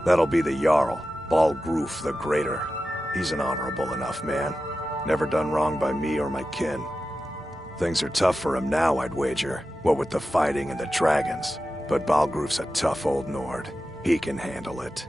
That'll be the Jarl, Balgruf the Greater. He's an honorable enough man. Never done wrong by me or my kin. Things are tough for him now, I'd wager, what with the fighting and the dragons. But Balgruf's a tough old Nord. He can handle it.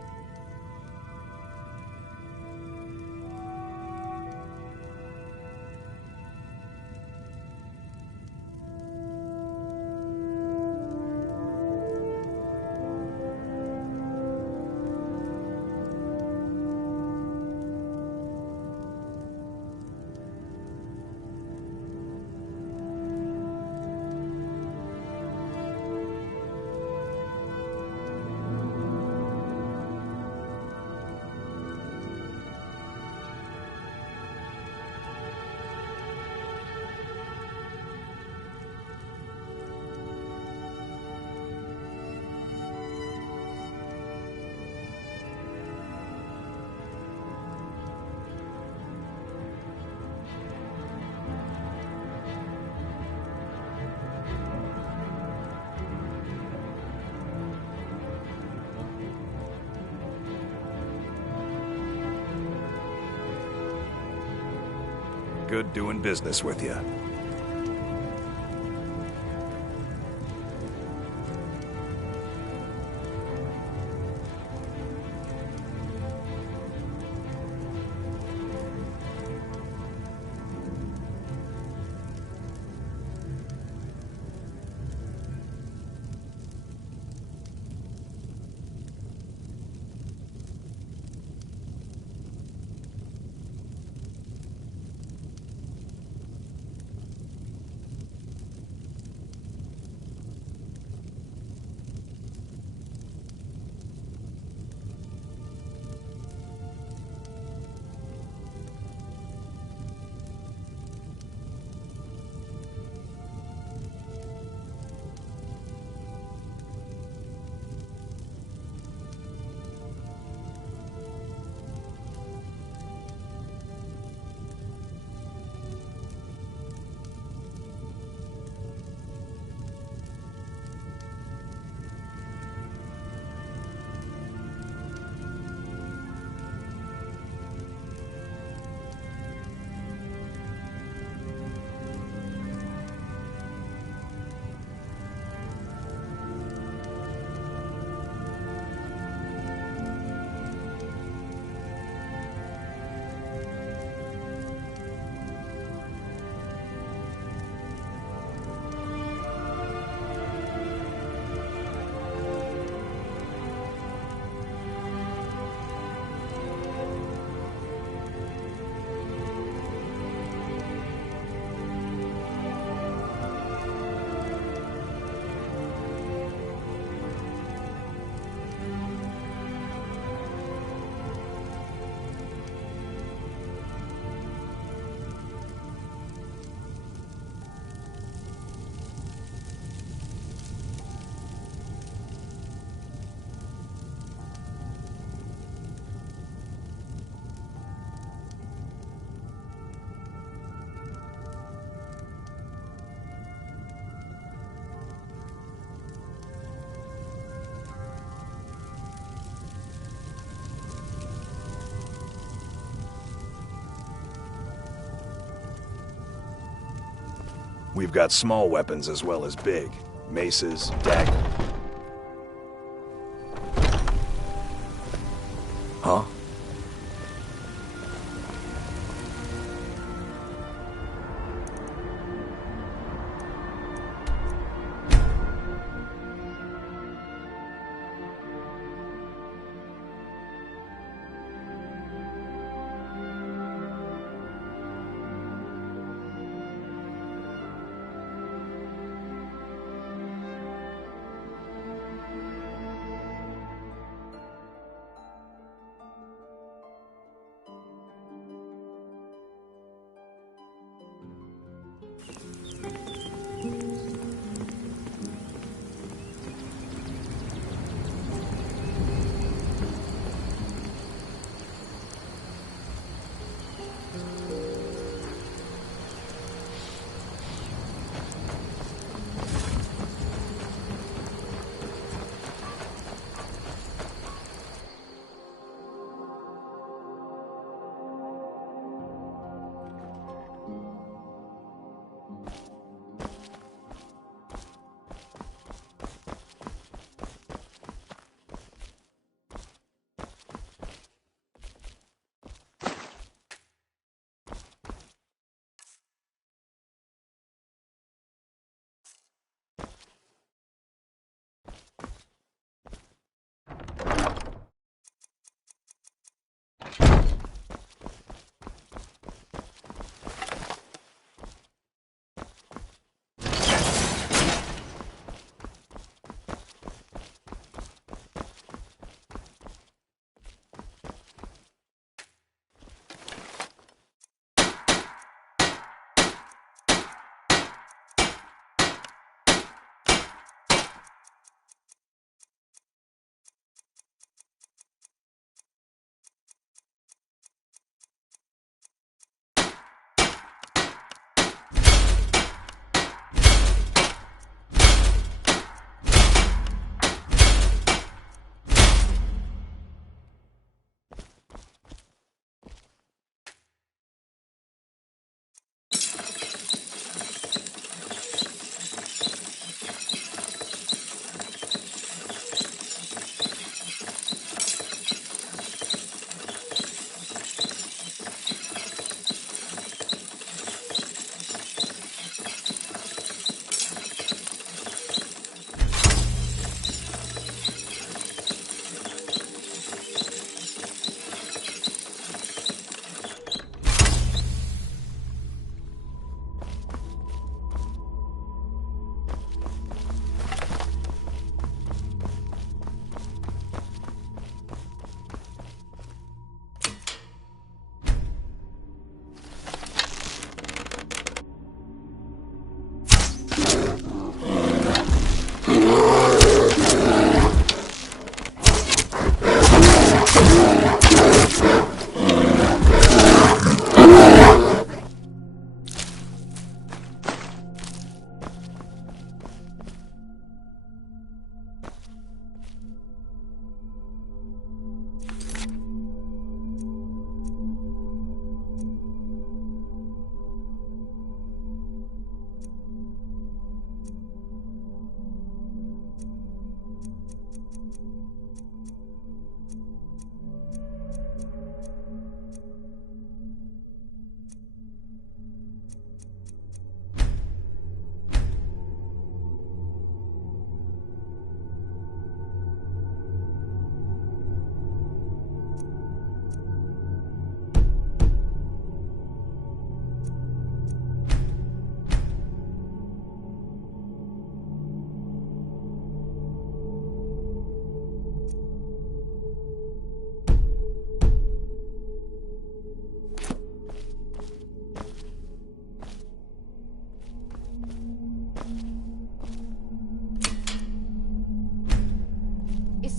Good doing business with you. We've got small weapons as well as big. Maces, daggers. Huh?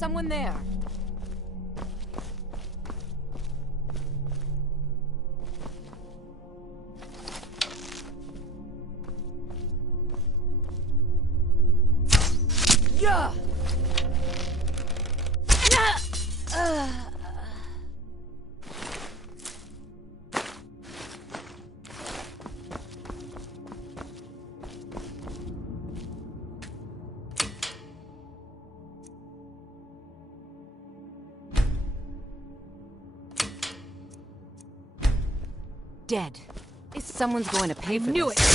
someone there. Yeah. Dead. If someone's going to pay for Knew this.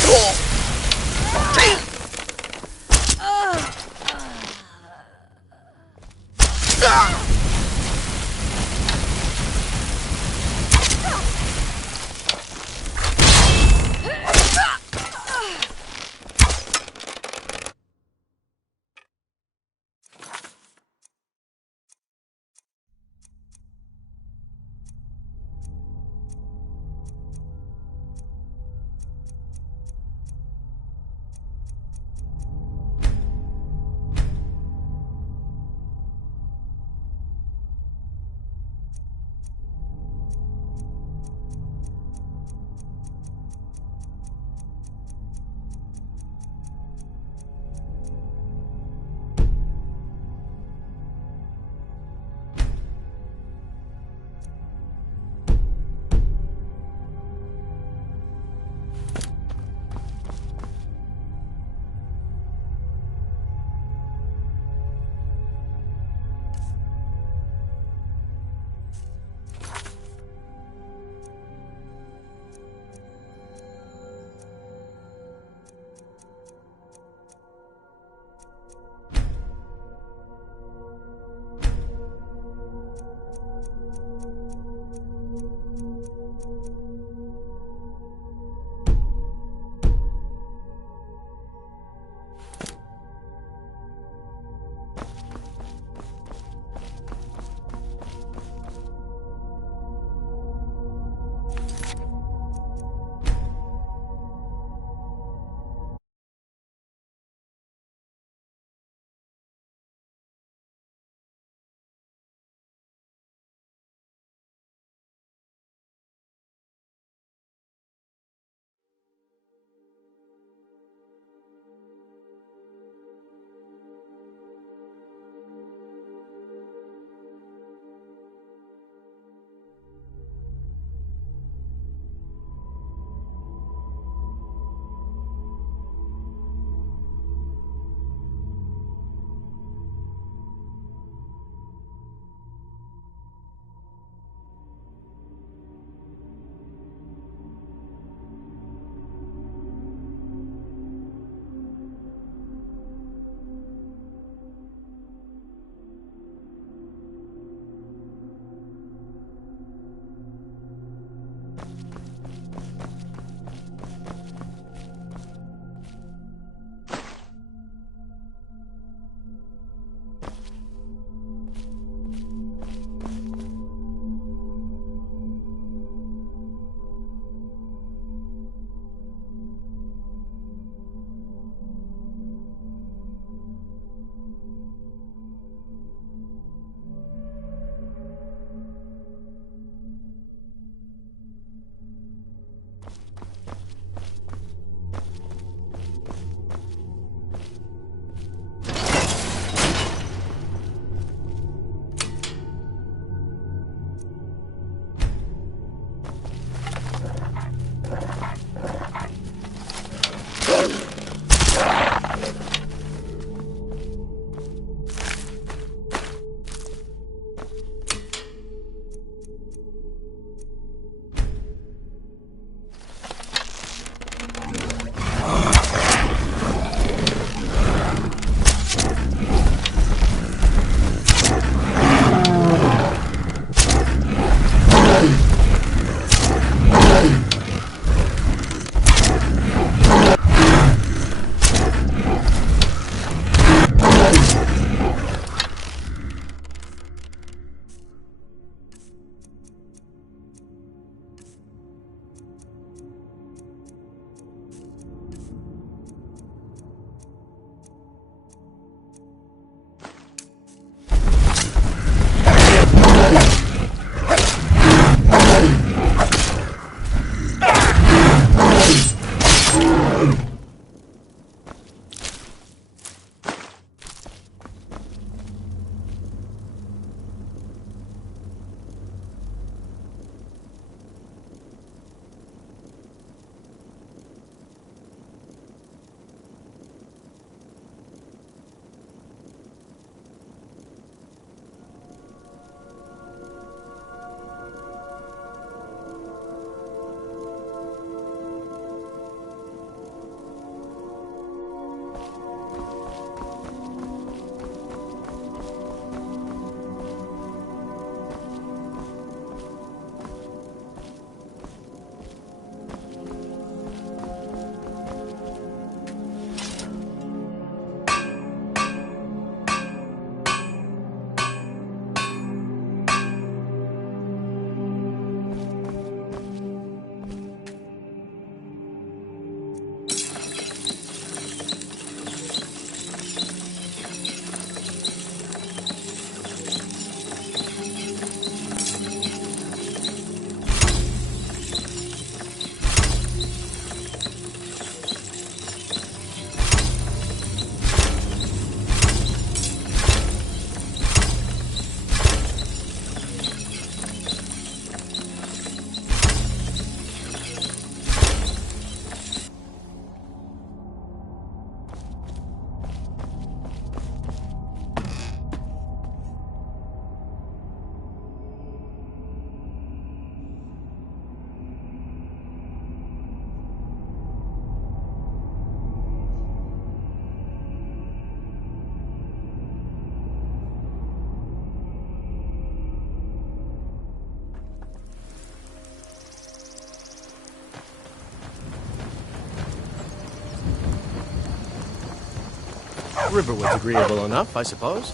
Riverwood's agreeable enough, I suppose,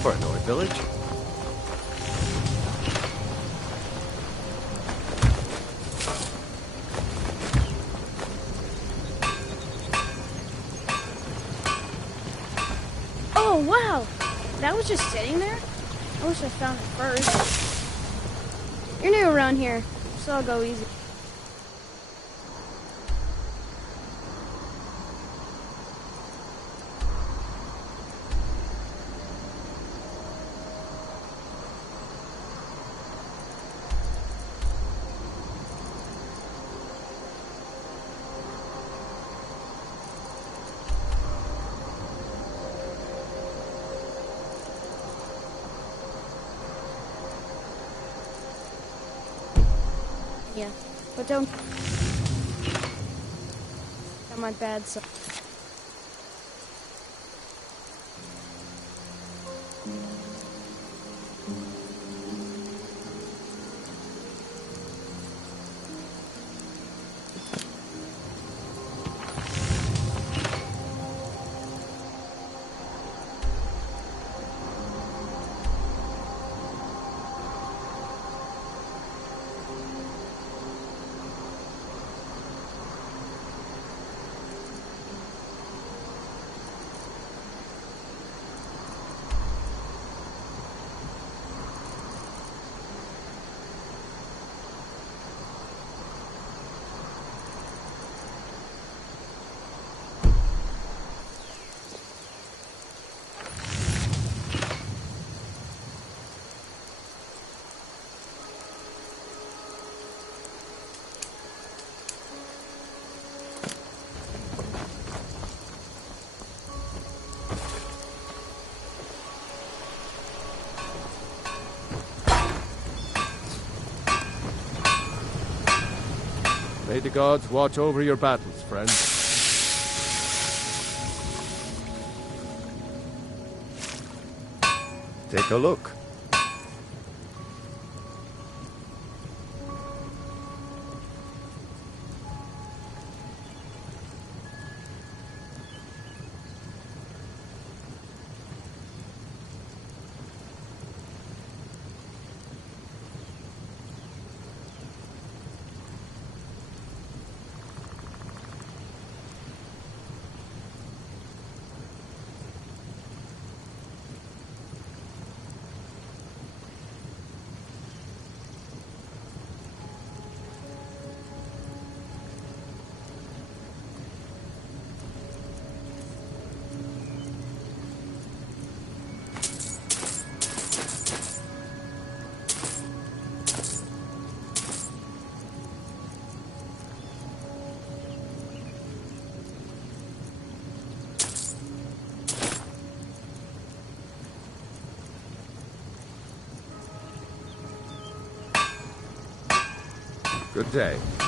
for a Nord village. Oh, wow! That was just sitting there? I wish I found it first. You're new around here, so I'll go easy. Yeah, but don't... Got my bad side. May the gods watch over your battles, friend. Take a look. Good day.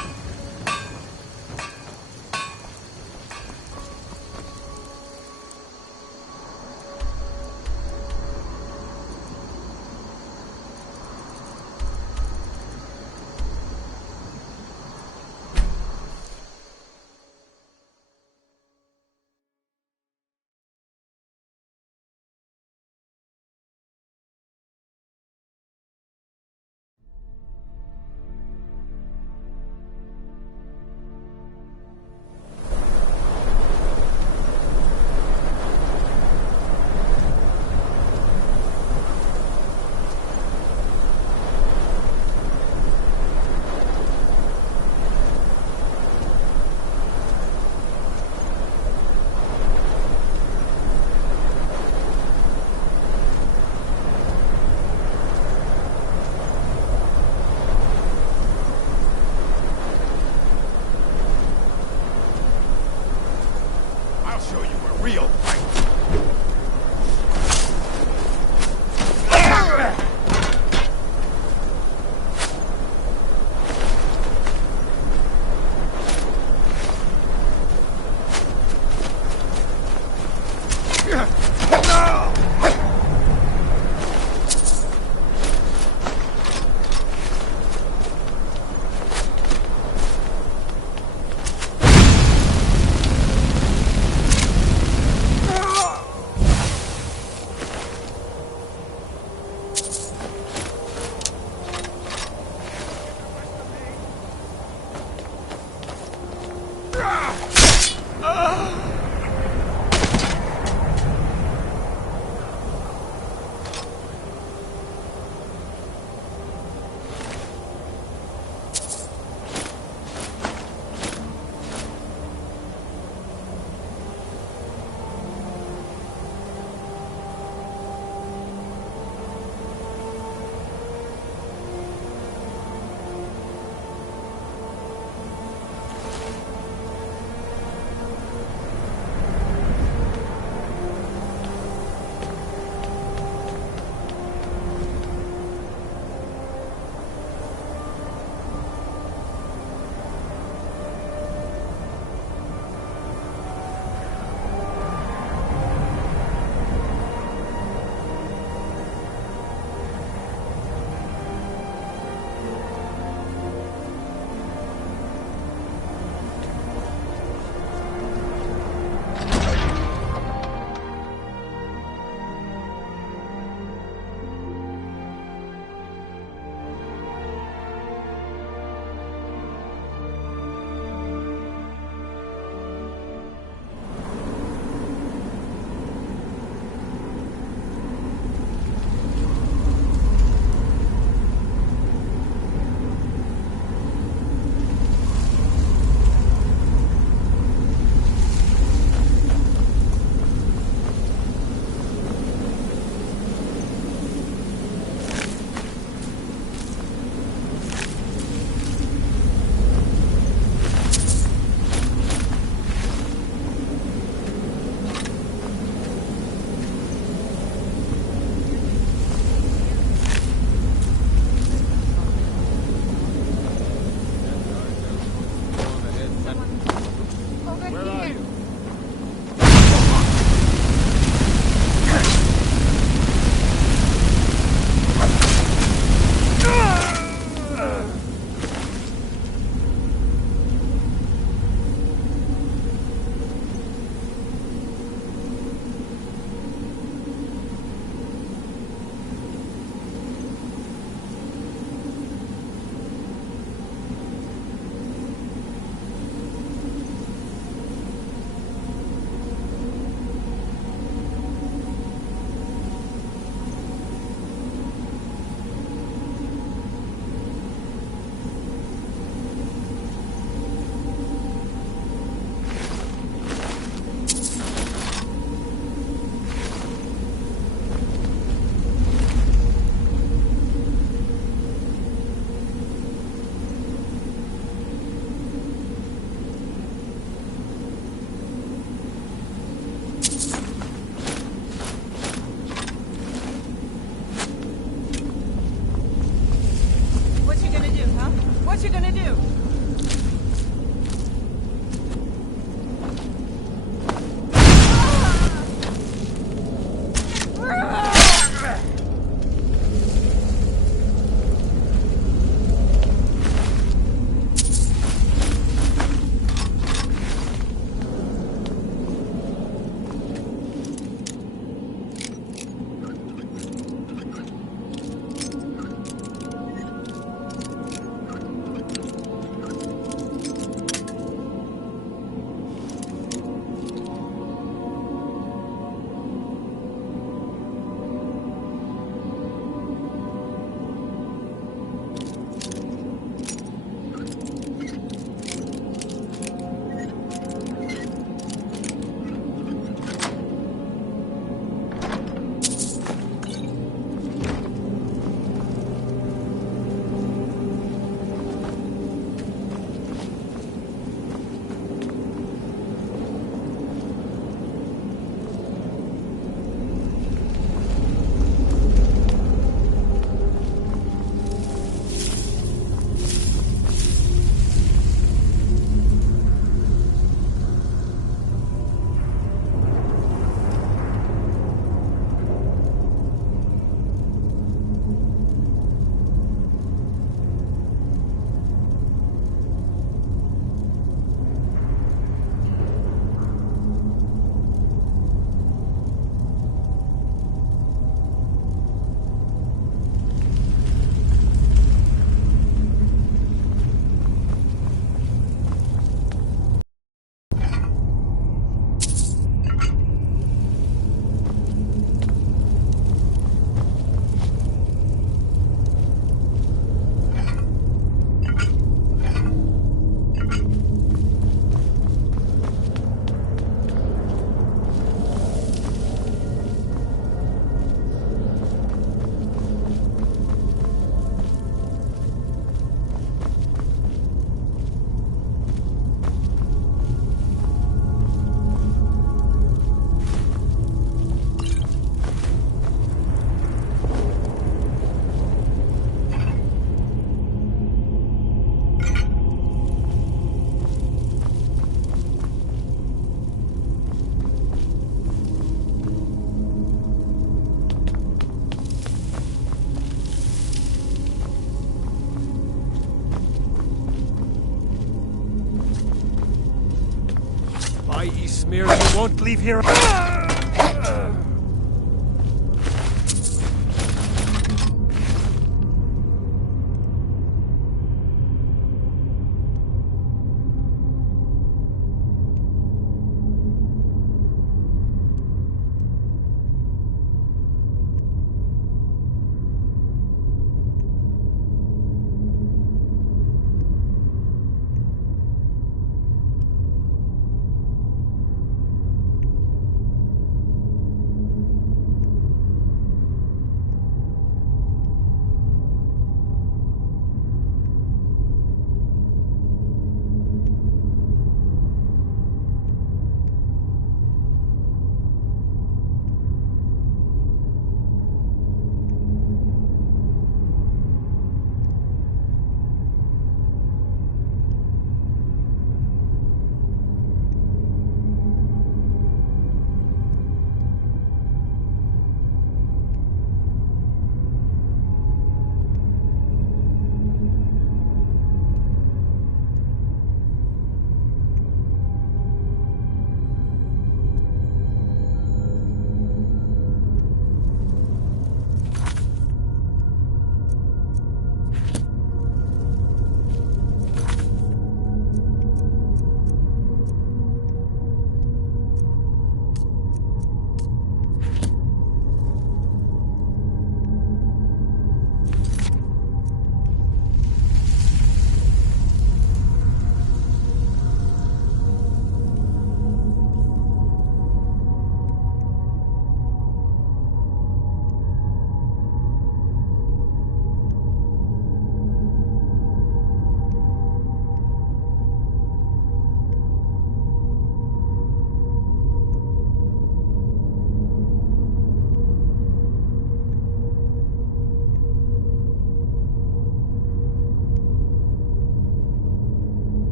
my Ysmir, you won't leave here.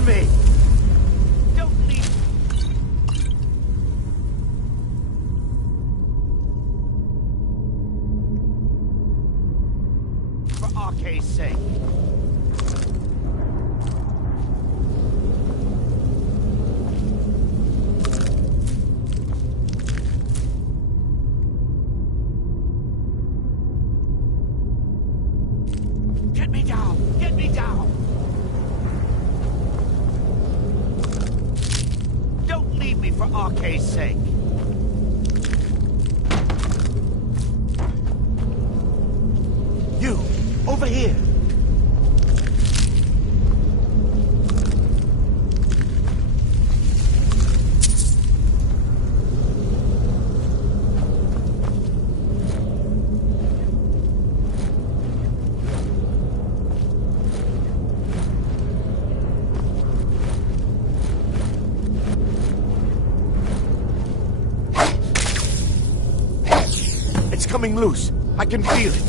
from me! Don't leave! For Arke's sake. Get me down! Get me down! Don't leave me for Arke's sake! You! Over here! It's coming loose. I can feel it.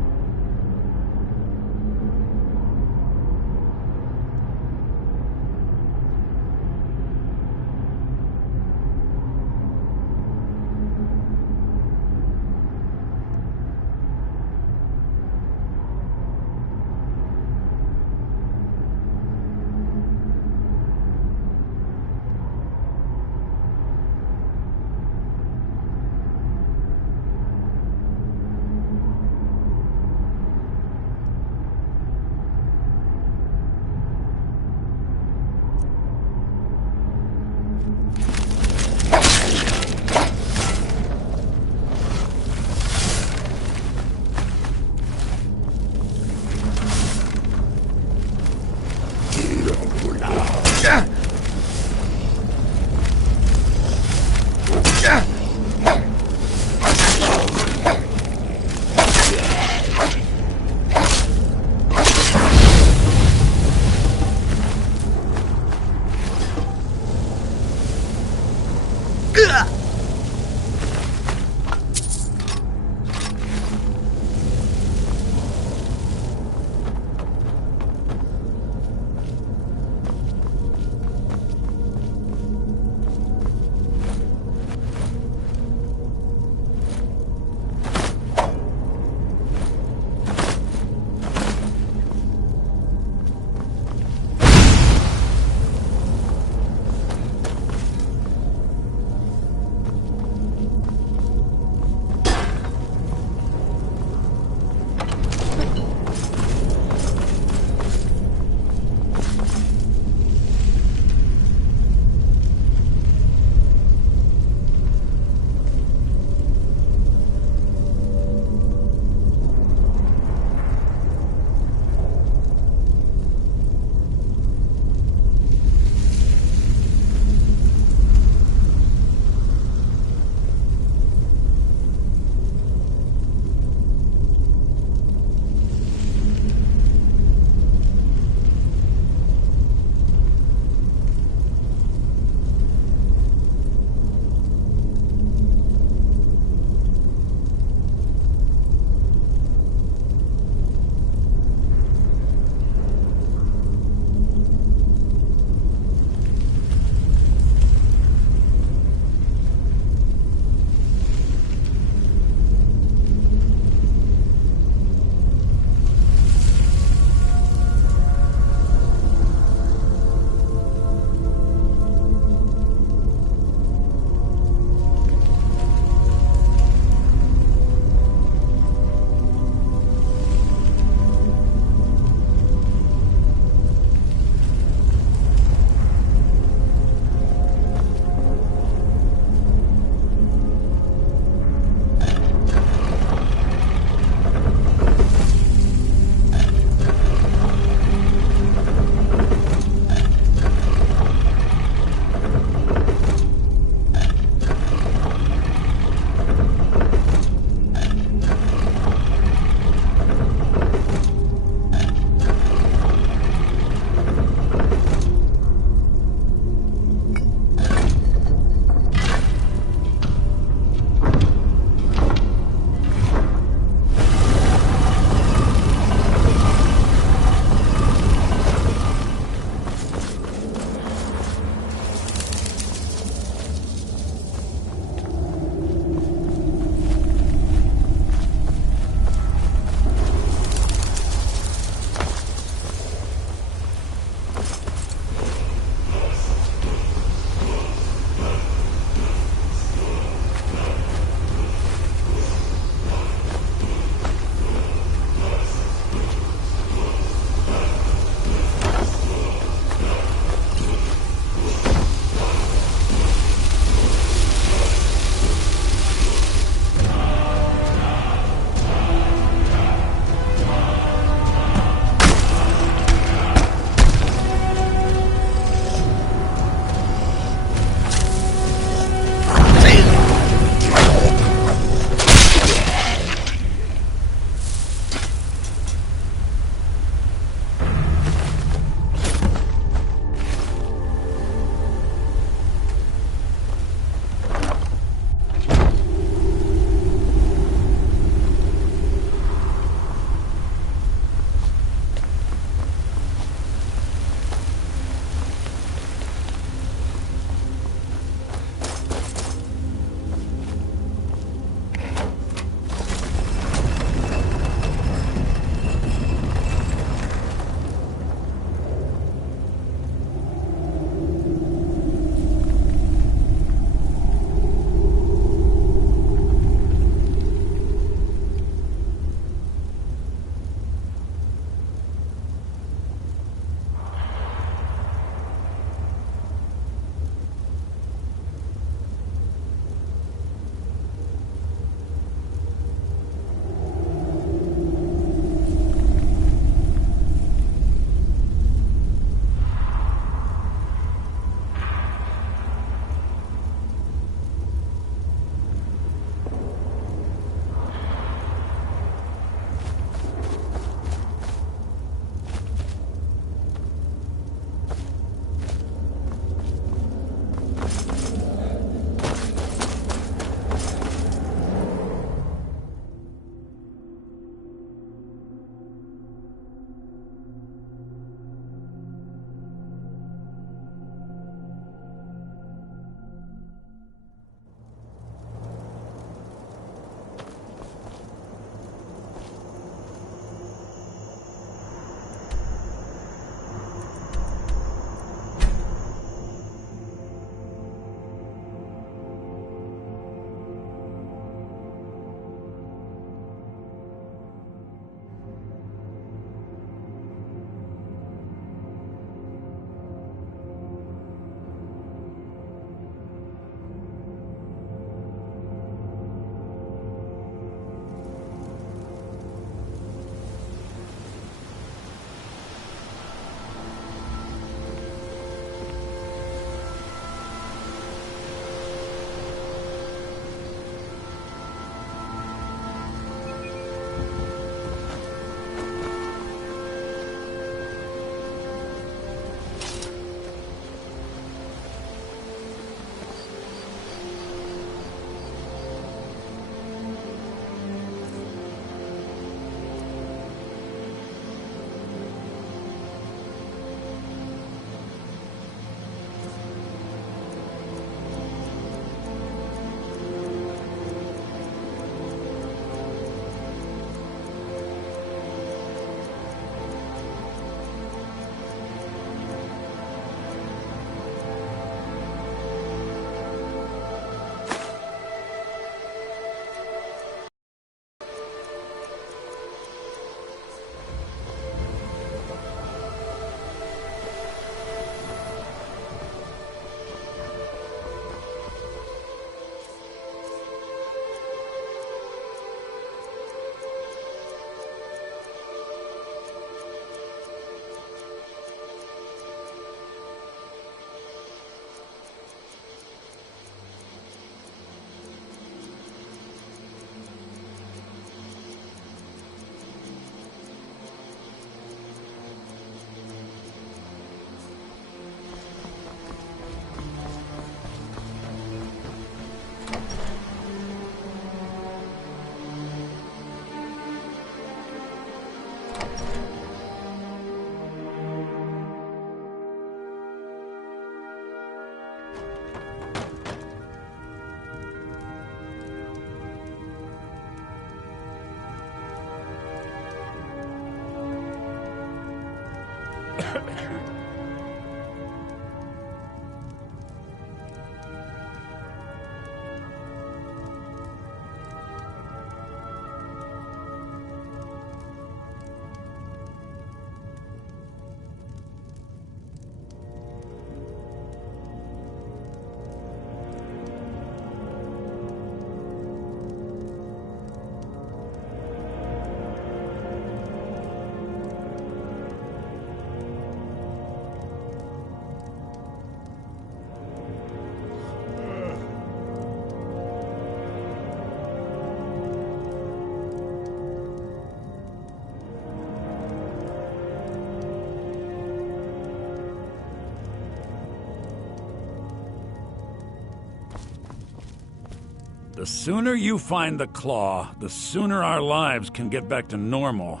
The sooner you find the claw, the sooner our lives can get back to normal.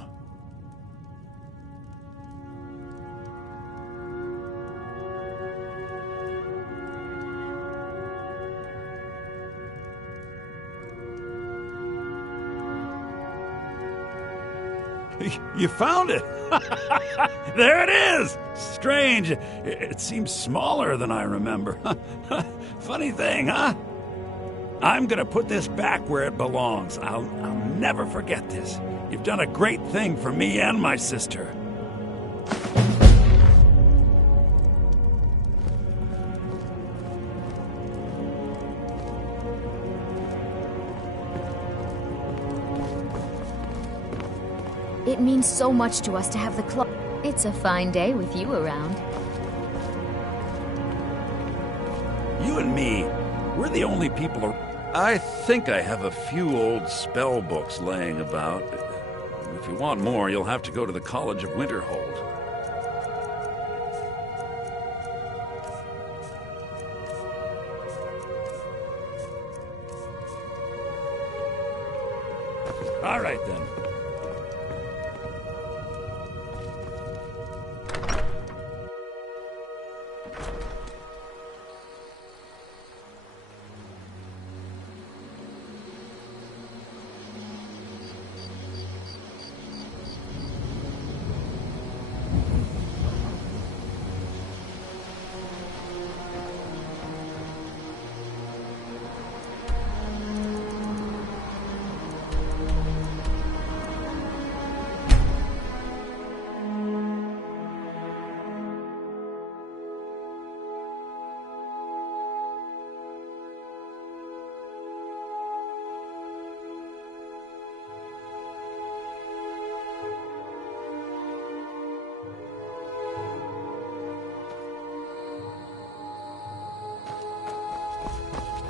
You found it! There it is! Strange. It seems smaller than I remember. Funny thing, huh? I'm gonna put this back where it belongs. I'll never forget this. You've done a great thing for me and my sister. It means so much to us to have the claw. It's a fine day with you around. You and me, we're the only people. I think I have a few old spell books laying about. If you want more, you'll have to go to the College of Winterhold. All right, then.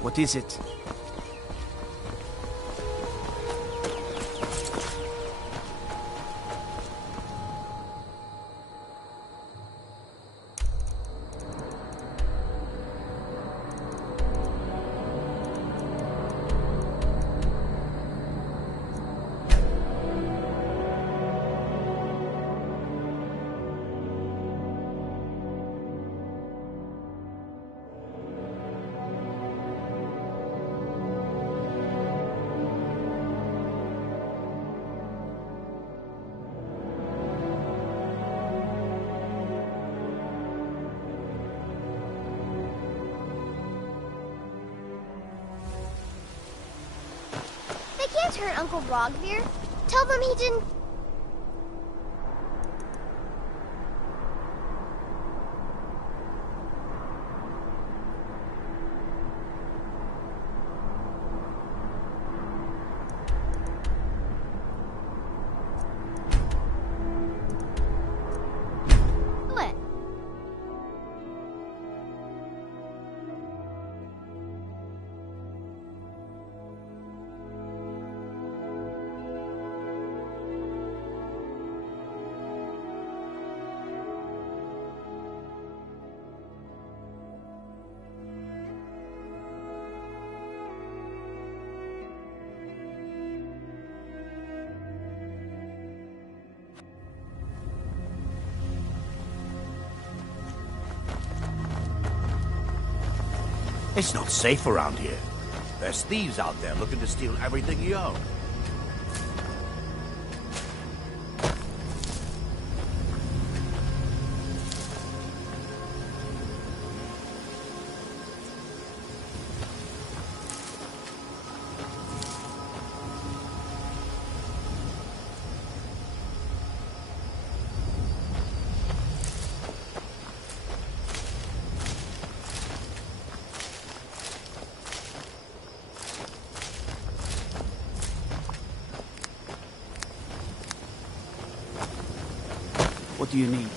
What is it? Turn Uncle Rogvir. Tell them he didn't... What? It's not safe around here. There's thieves out there looking to steal everything you own. do you need?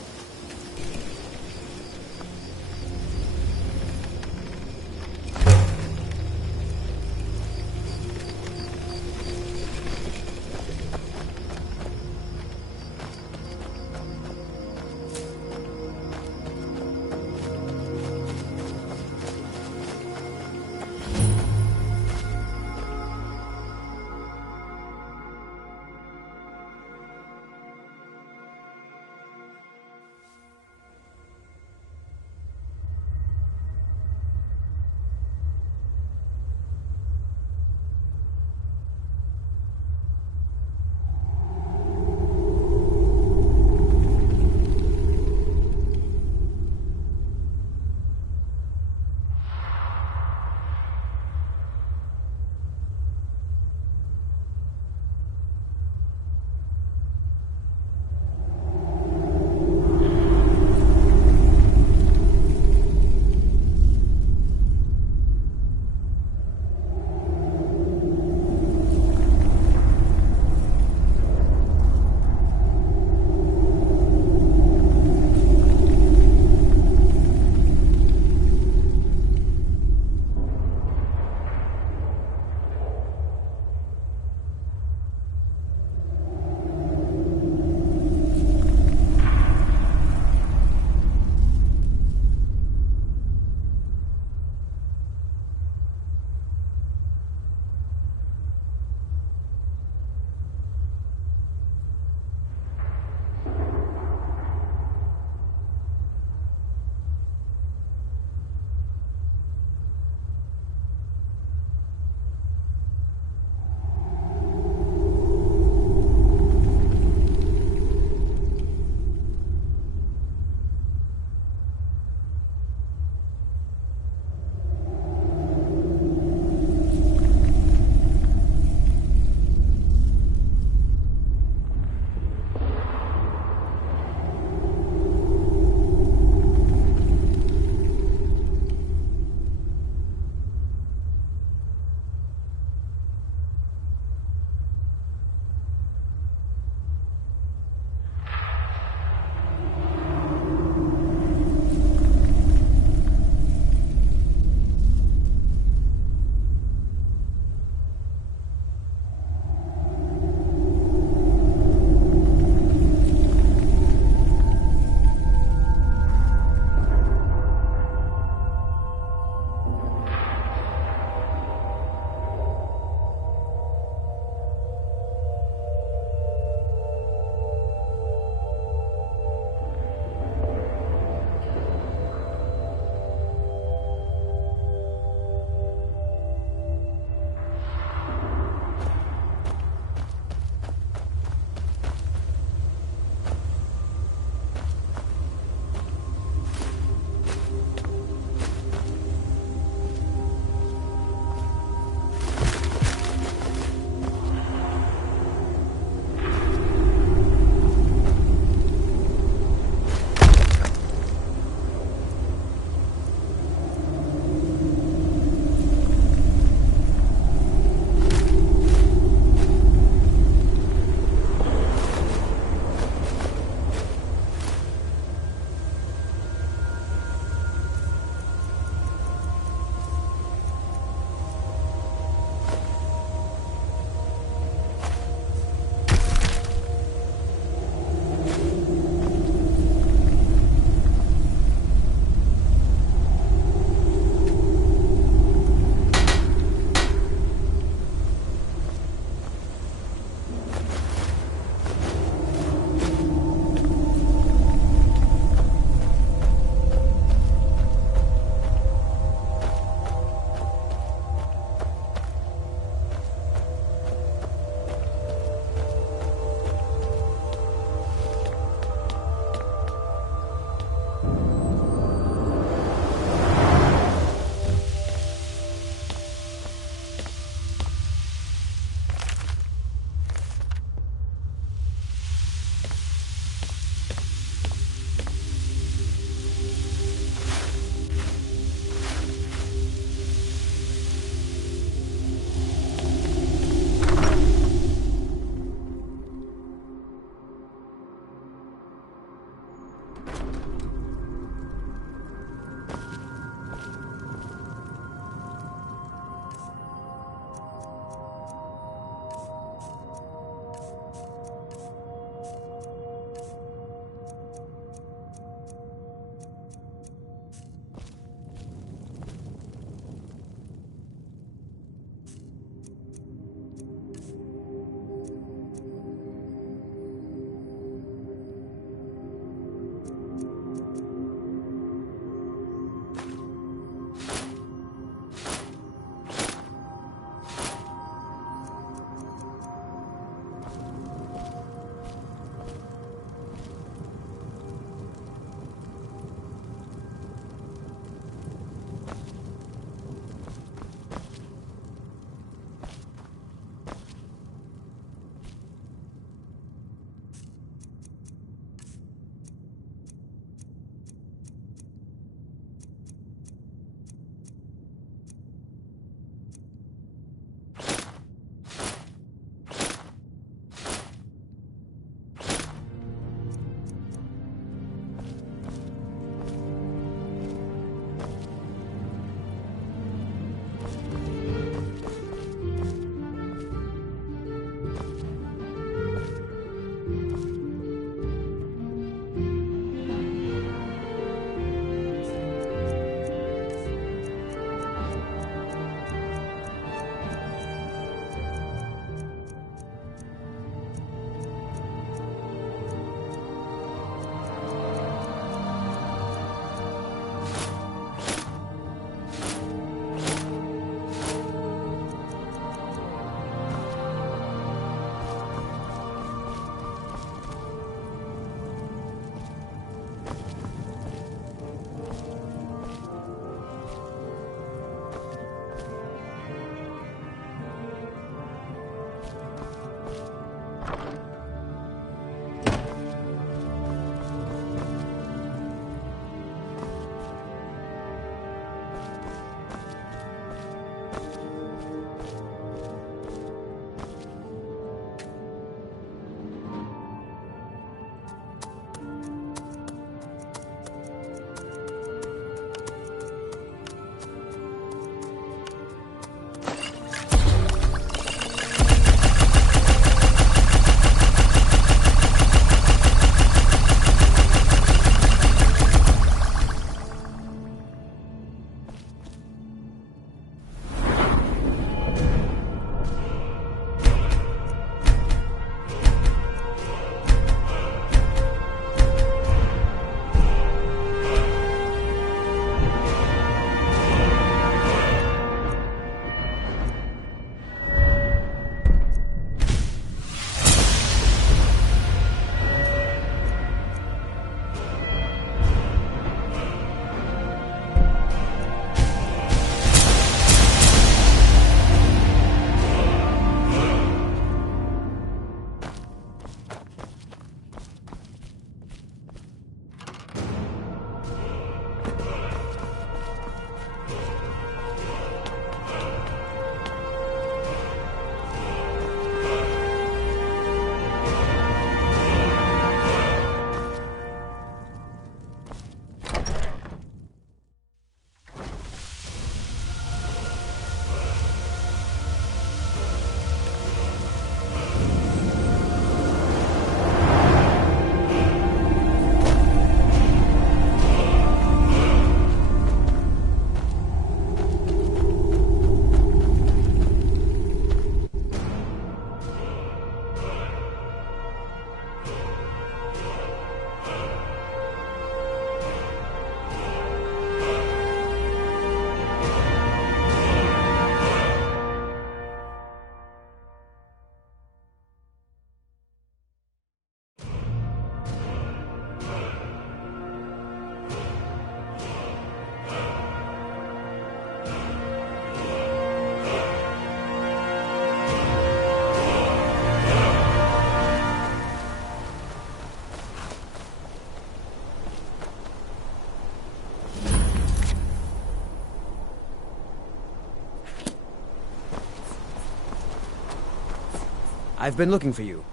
I've been looking for you.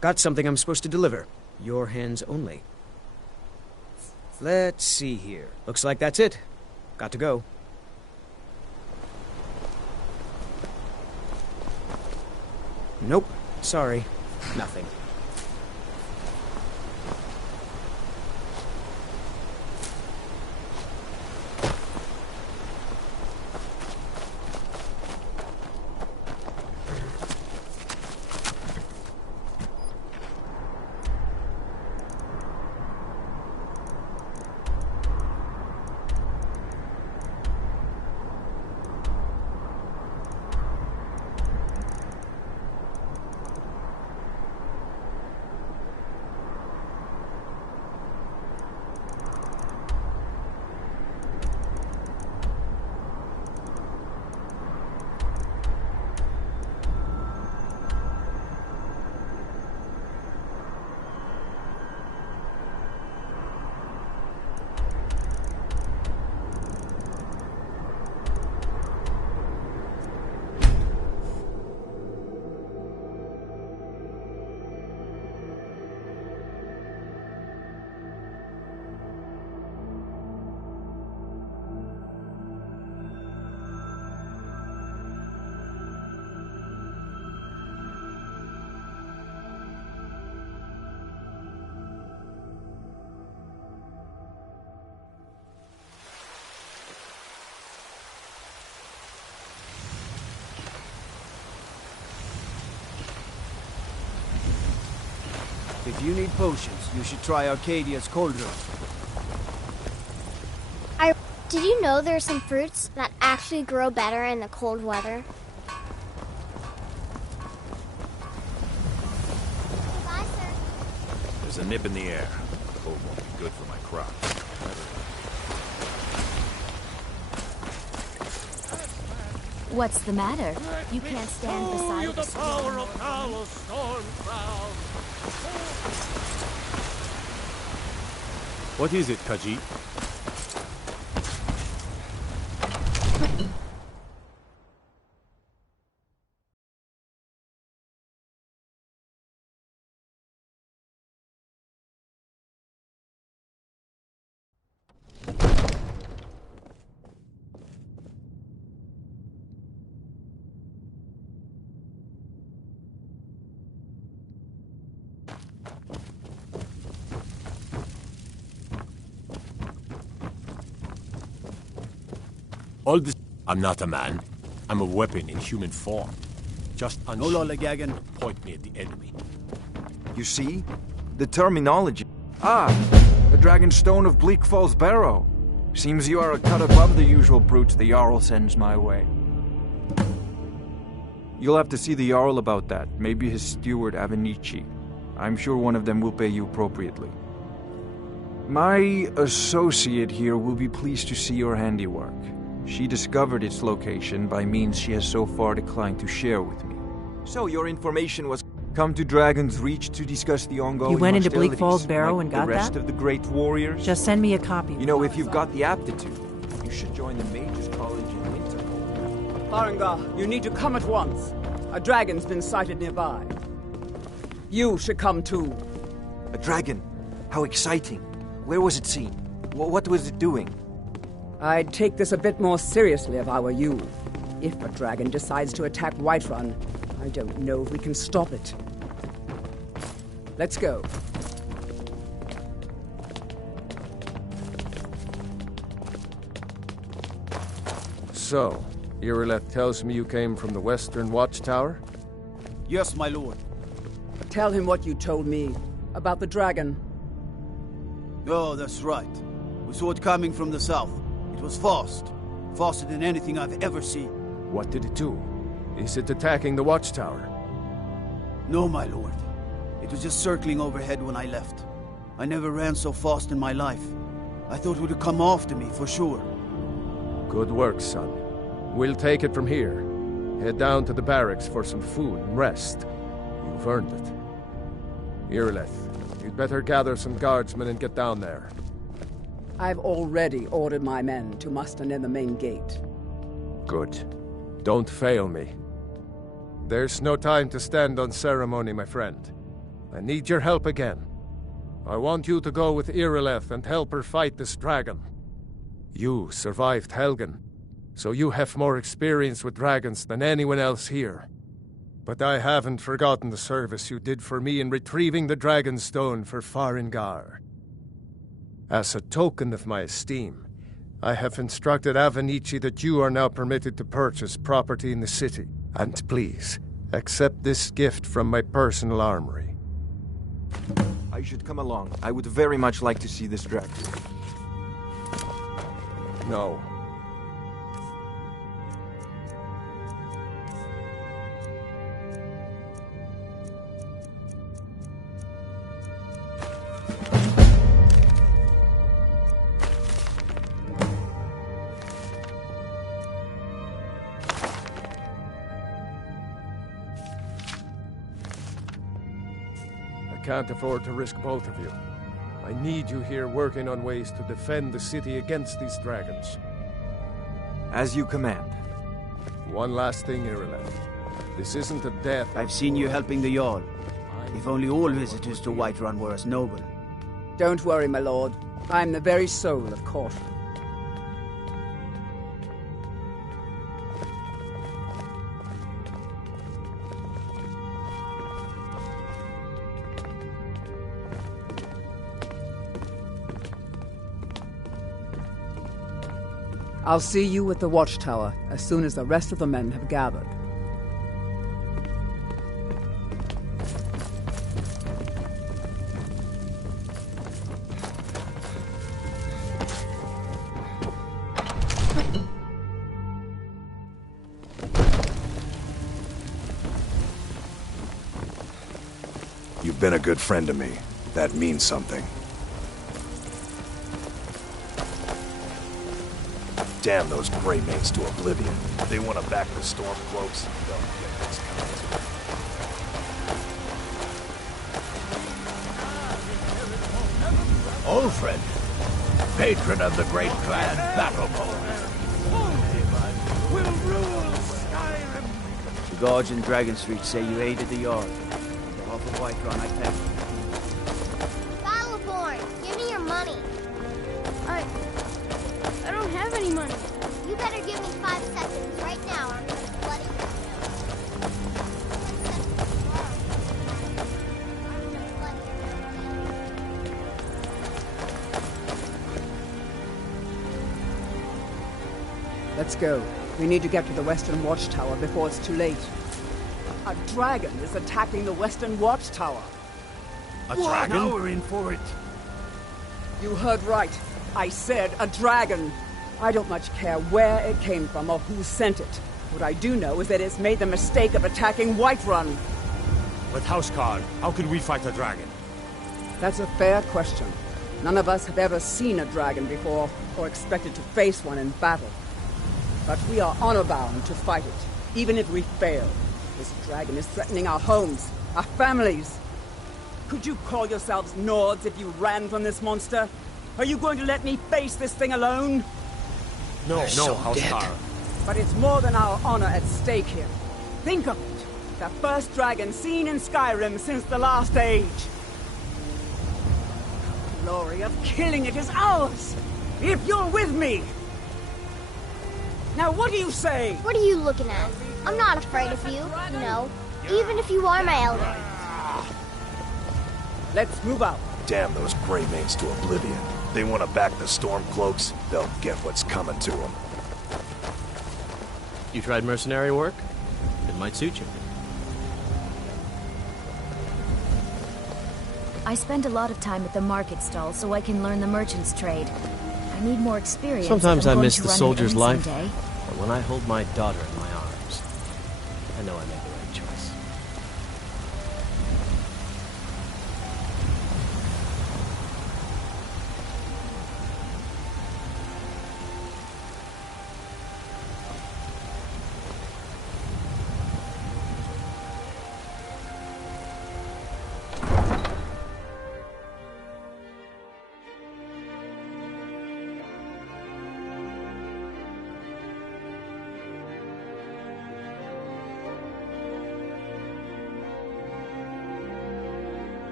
Got something I'm supposed to deliver. Your hands only. Let's see here. Looks like that's it. Got to go. Nope. Sorry. Nothing. If you need potions, you should try Arcadia's cauldron. Did you know there are some fruits that actually grow better in the cold weather? Bye, sir. There's a nip in the air. The cold won't be good for my crop. What's the matter? You can't stand beside the power of Talos Stormcrown. What is it, Khajiit? All this... I'm not a man. I'm a weapon in human form. Just No lollygagging. Point me at the enemy. You see? The terminology. Ah, the Dragonstone of Bleak Falls Barrow. Seems you are a cut above the usual brutes the Jarl sends my way. You'll have to see the Jarl about that. Maybe his steward, Avenici. I'm sure one of them will pay you appropriately. My associate here will be pleased to see your handiwork. She discovered its location by means she has so far declined to share with me. So your information was come to Dragon's Reach to discuss the ongoing You went into hostilities, Bleak Falls Barrow like and got the rest that? of the great warriors? Just send me a copy. You know, if you've got the aptitude, you should join the Mages College in winter. Farengar, you need to come at once. A dragon's been sighted nearby. You should come too. A dragon? How exciting. Where was it seen? What was it doing? I'd take this a bit more seriously if I were you. If a dragon decides to attack Whiterun, I don't know if we can stop it. Let's go. So, Irileth tells me you came from the Western Watchtower? Yes, my lord. Tell him what you told me about the dragon. Oh, that's right. We saw it coming from the south. It was fast. Faster than anything I've ever seen. What did it do? Is it attacking the Watchtower? No, my lord. It was just circling overhead when I left. I never ran so fast in my life. I thought it would come after me, for sure. Good work, son. We'll take it from here. Head down to the barracks for some food and rest. You've earned it. Irileth, you'd better gather some guardsmen and get down there. I've already ordered my men to muster near the main gate. Good. Don't fail me. There's no time to stand on ceremony, my friend. I need your help again. I want you to go with Irileth and help her fight this dragon. You survived Helgen, so you have more experience with dragons than anyone else here. But I haven't forgotten the service you did for me in retrieving the Dragon Stone for Farengar. As a token of my esteem, I have instructed Avenici that you are now permitted to purchase property in the city. And please, accept this gift from my personal armory. I should come along. I would very much like to see this dragon. No. I can't afford to risk both of you. I need you here working on ways to defend the city against these dragons. As you command. One last thing, Irileth. This isn't a death. I've seen you helping the Jarl. If only all visitors to Whiterun were as noble. Don't worry, my lord. I'm the very soul of caution. I'll see you at the watchtower as soon as the rest of the men have gathered. You've been a good friend to me. That means something. Damn those Greymanes to oblivion. They want to back the Stormcloaks. They'll get what's coming to them. Ulfred, patron of the great clan Battleborn. We'll rule Skyrim! The guards in Dragon Street say you aided the Jarl. On behalf of Whiterun, I thank you. Battleborn, give me your money. I don't have any money. You better give me 5 seconds right now, or I'm gonna bloody Let's go. We need to get to the Western Watchtower before it's too late. A dragon is attacking the Western Watchtower. A dragon? Now we're in for it. You heard right. I said a dragon. I don't much care where it came from or who sent it. What I do know is that it's made the mistake of attacking Whiterun. With Houseguard, how could we fight a dragon? That's a fair question. None of us have ever seen a dragon before, or expected to face one in battle. But we are honor-bound to fight it, even if we fail. This dragon is threatening our homes, our families. Could you call yourselves Nords if you ran from this monster? Are you going to let me face this thing alone? No, Houseguard. But it's more than our honor at stake here. Think of it. The first dragon seen in Skyrim since the last age. The glory of killing it is ours, if you're with me. Now what do you say? What are you looking at? I'm not afraid of you, you know, even if you are my elder. Let's move out. Damn those Greymanes to oblivion. They want to back the Stormcloaks. They'll get what's coming to them. You tried mercenary work? It might suit you. I spend a lot of time at the market stall so I can learn the merchant's trade. I need more experience. Sometimes if I'm I going miss to the run an soldier's inn life, someday. but when I hold my daughter in my arms, I know I made the right choice.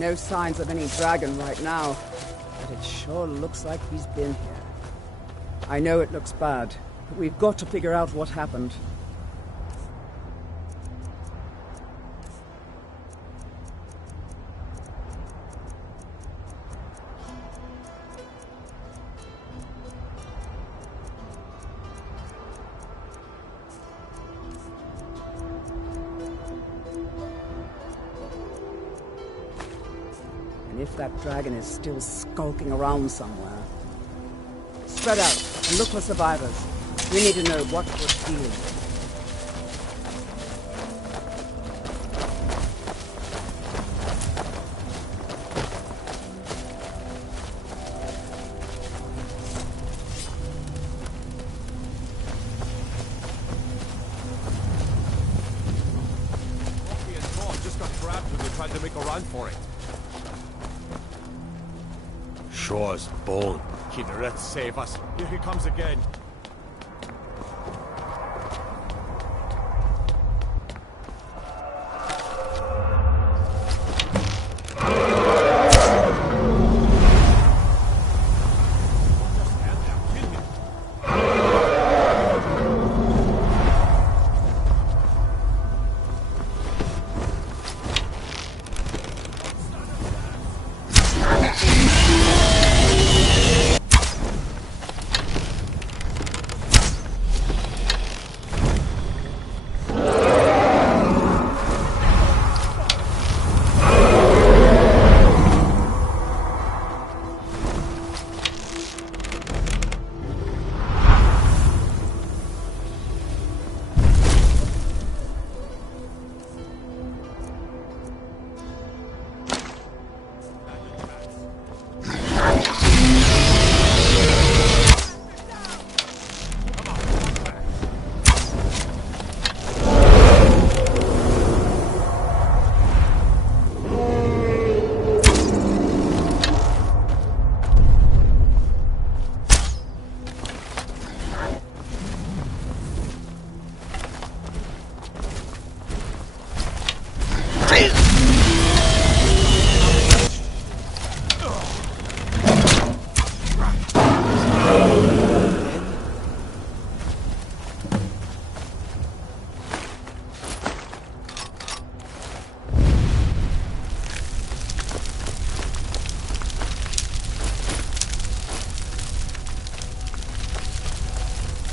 No signs of any dragon right now, but it sure looks like he's been here. I know it looks bad, but we've got to figure out what happened. If that dragon is still skulking around somewhere. Spread out and look for survivors. We need to know what we're dealing with. Buffy and Thor just got grabbed when they tried to make a run for it. Shaw's bone. Kynareth, save us. Here he comes again.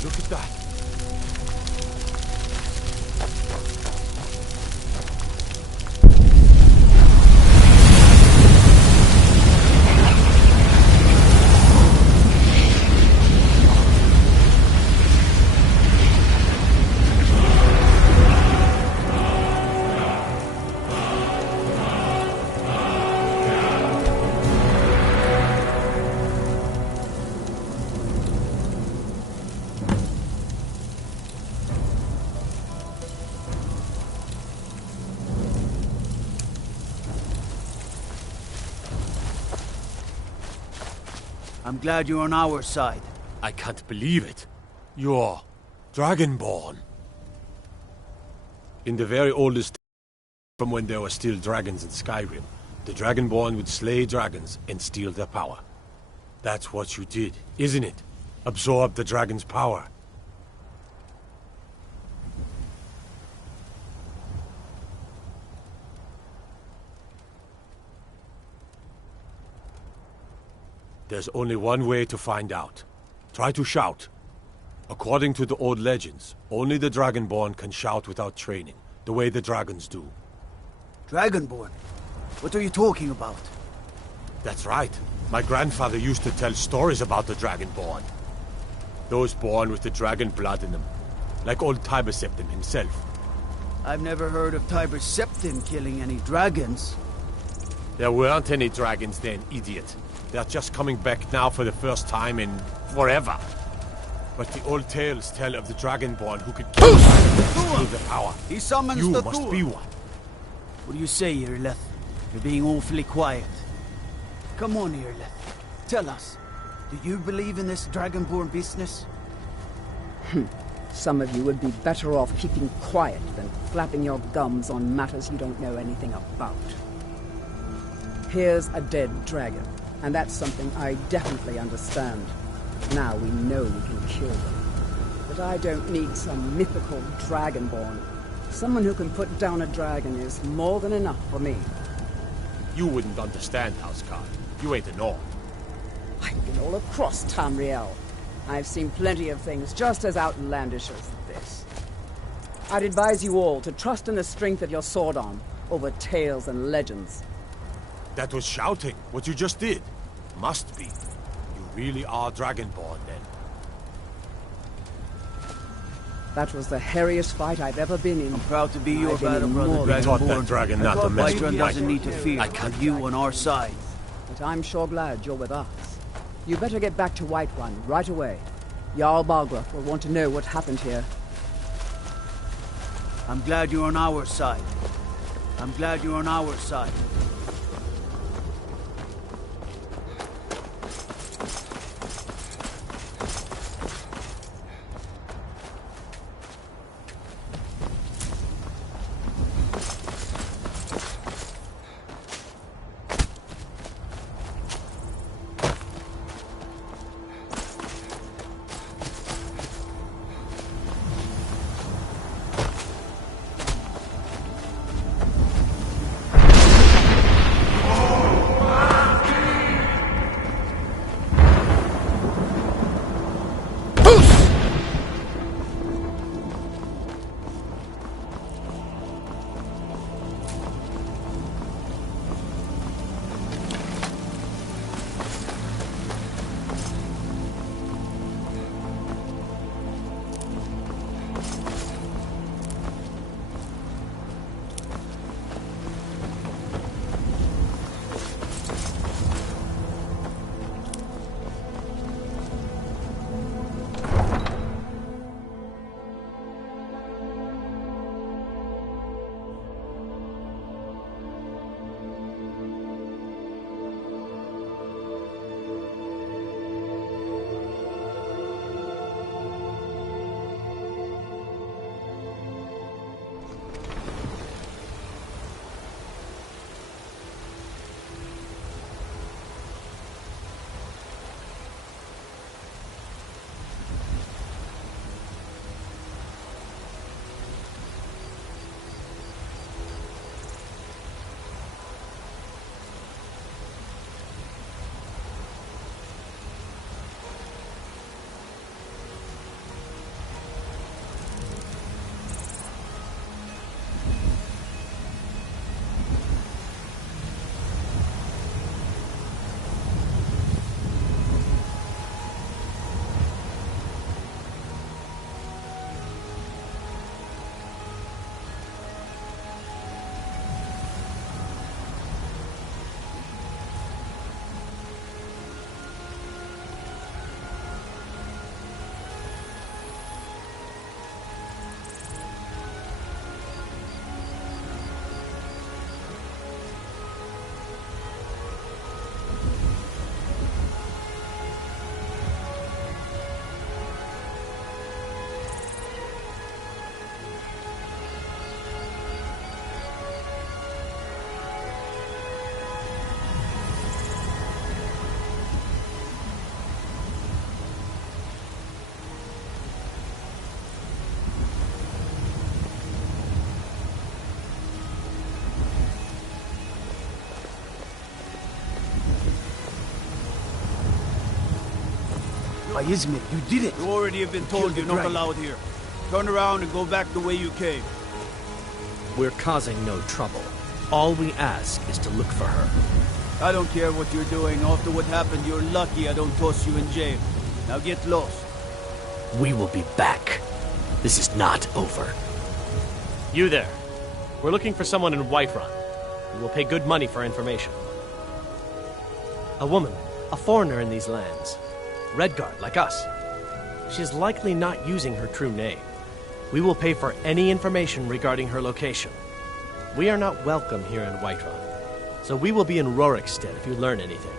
Look at that. I'm glad you're on our side. I can't believe it. You're Dragonborn. In the very oldest from when there were still dragons in Skyrim, the Dragonborn would slay dragons and steal their power. That's what you did, isn't it? Absorb the dragon's power. There's only one way to find out. Try to shout. According to the old legends, only the Dragonborn can shout without training, the way the dragons do. Dragonborn? What are you talking about? That's right. My grandfather used to tell stories about the Dragonborn. Those born with the dragon blood in them, like old Tiber Septim himself. I've never heard of Tiber Septim killing any dragons. There weren't any dragons then, idiot. They're just coming back now for the first time in forever. But the old tales tell of the Dragonborn who could kill dragons and steal their power. He summons you the must Thor. be one. What do you say, Irileth? You're being awfully quiet. Come on, Irileth. Tell us, do you believe in this Dragonborn business? Some of you would be better off keeping quiet than flapping your gums on matters you don't know anything about. Here's a dead dragon, and that's something I definitely understand. Now we know we can kill them. But I don't need some mythical dragonborn. Someone who can put down a dragon is more than enough for me. You wouldn't understand, Houseguard. You ain't a Norn. I've been all across Tamriel. I've seen plenty of things just as outlandish as this. I'd advise you all to trust in the strength of your sword arm over tales and legends. That was shouting, what you just did. Must be. You really are Dragonborn, then. That was the hairiest fight I've ever been in. I'm proud to be your battle brother, We taught that dragon not to mess with Whiterun doesn't need to fear. With you on our side. But I'm sure glad you're with us. You better get back to Whiterun right away. Jarl Balgruuf will want to know what happened here. I'm glad you're on our side. I'm glad you're on our side. Ismir, you did it! You already have been told you're not allowed here. Turn around and go back the way you came. We're causing no trouble. All we ask is to look for her. I don't care what you're doing. After what happened, you're lucky I don't toss you in jail. Now get lost. We will be back. This is not over. You there. We're looking for someone in Whiterun. We will pay good money for information. A woman, a foreigner in these lands. Redguard, like us. She is likely not using her true name. We will pay for any information regarding her location. We are not welcome here in Whiterun, so we will be in Rorikstead if you learn anything.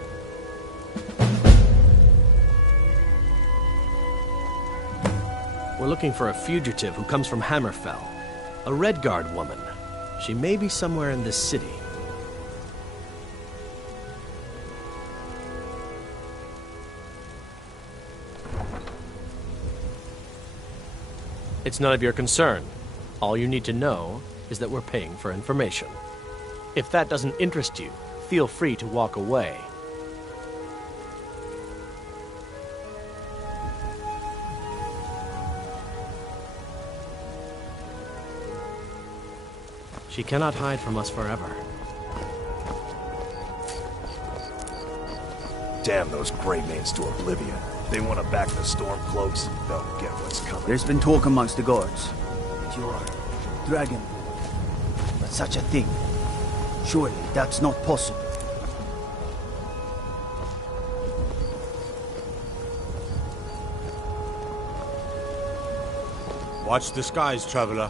We're looking for a fugitive who comes from Hammerfell. A Redguard woman. She may be somewhere in this city. It's none of your concern. All you need to know is that we're paying for information. If that doesn't interest you, feel free to walk away. She cannot hide from us forever. Damn those Greymanes to oblivion. They want to back the Stormcloaks. They'll get what's coming. There's been talk amongst the guards that you are Dragonborn. But such a thing, surely that's not possible. Watch the skies, traveler.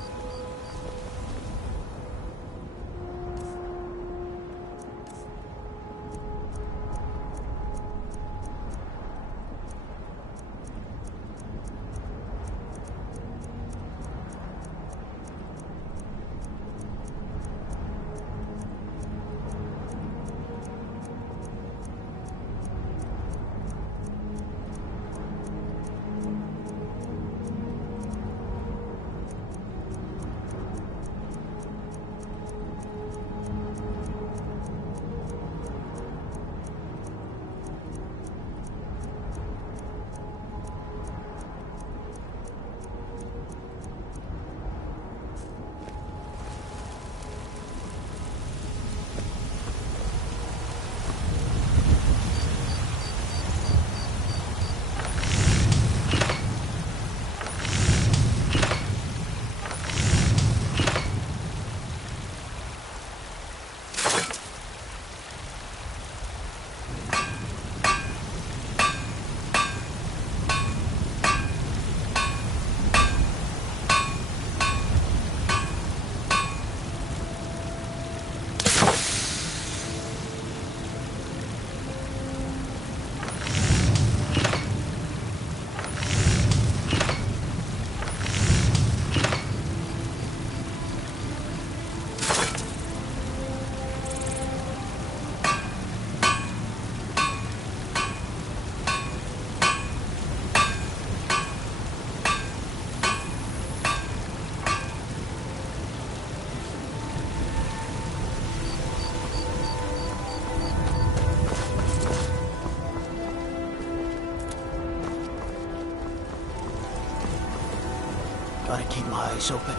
Gotta keep my eyes open.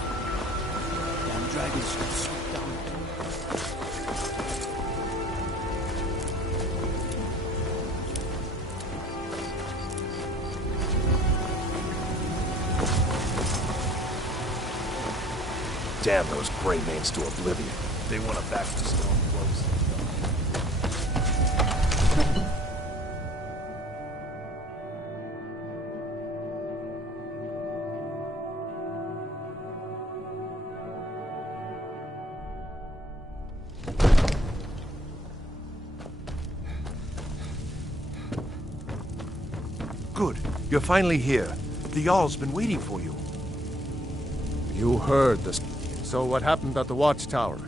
Damn dragons will swoop down. Damn those Greymanes to oblivion. They want to back the Stormcloaks. Good. You're finally here. The Jarl's been waiting for you. You heard this. So what happened at the watchtower?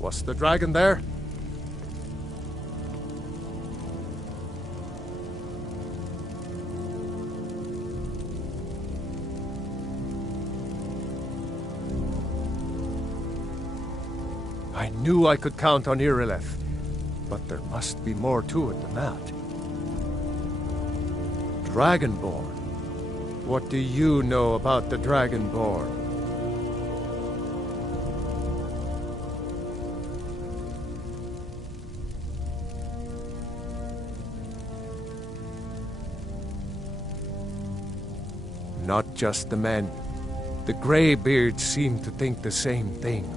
Was the dragon there? I knew I could count on Irileth, but there must be more to it than that. Dragonborn? What do you know about the Dragonborn? Not just the men. The Greybeards seem to think the same thing.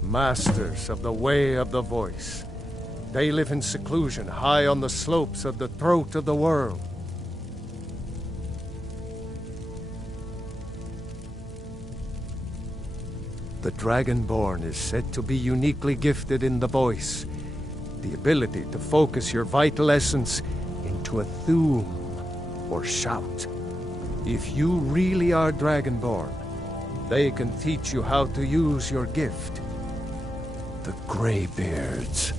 Masters of the Way of the Voice. They live in seclusion, high on the slopes of the throat of the world. The Dragonborn is said to be uniquely gifted in the voice, the ability to focus your vital essence into a thume or shout. If you really are Dragonborn, they can teach you how to use your gift. The Greybeards.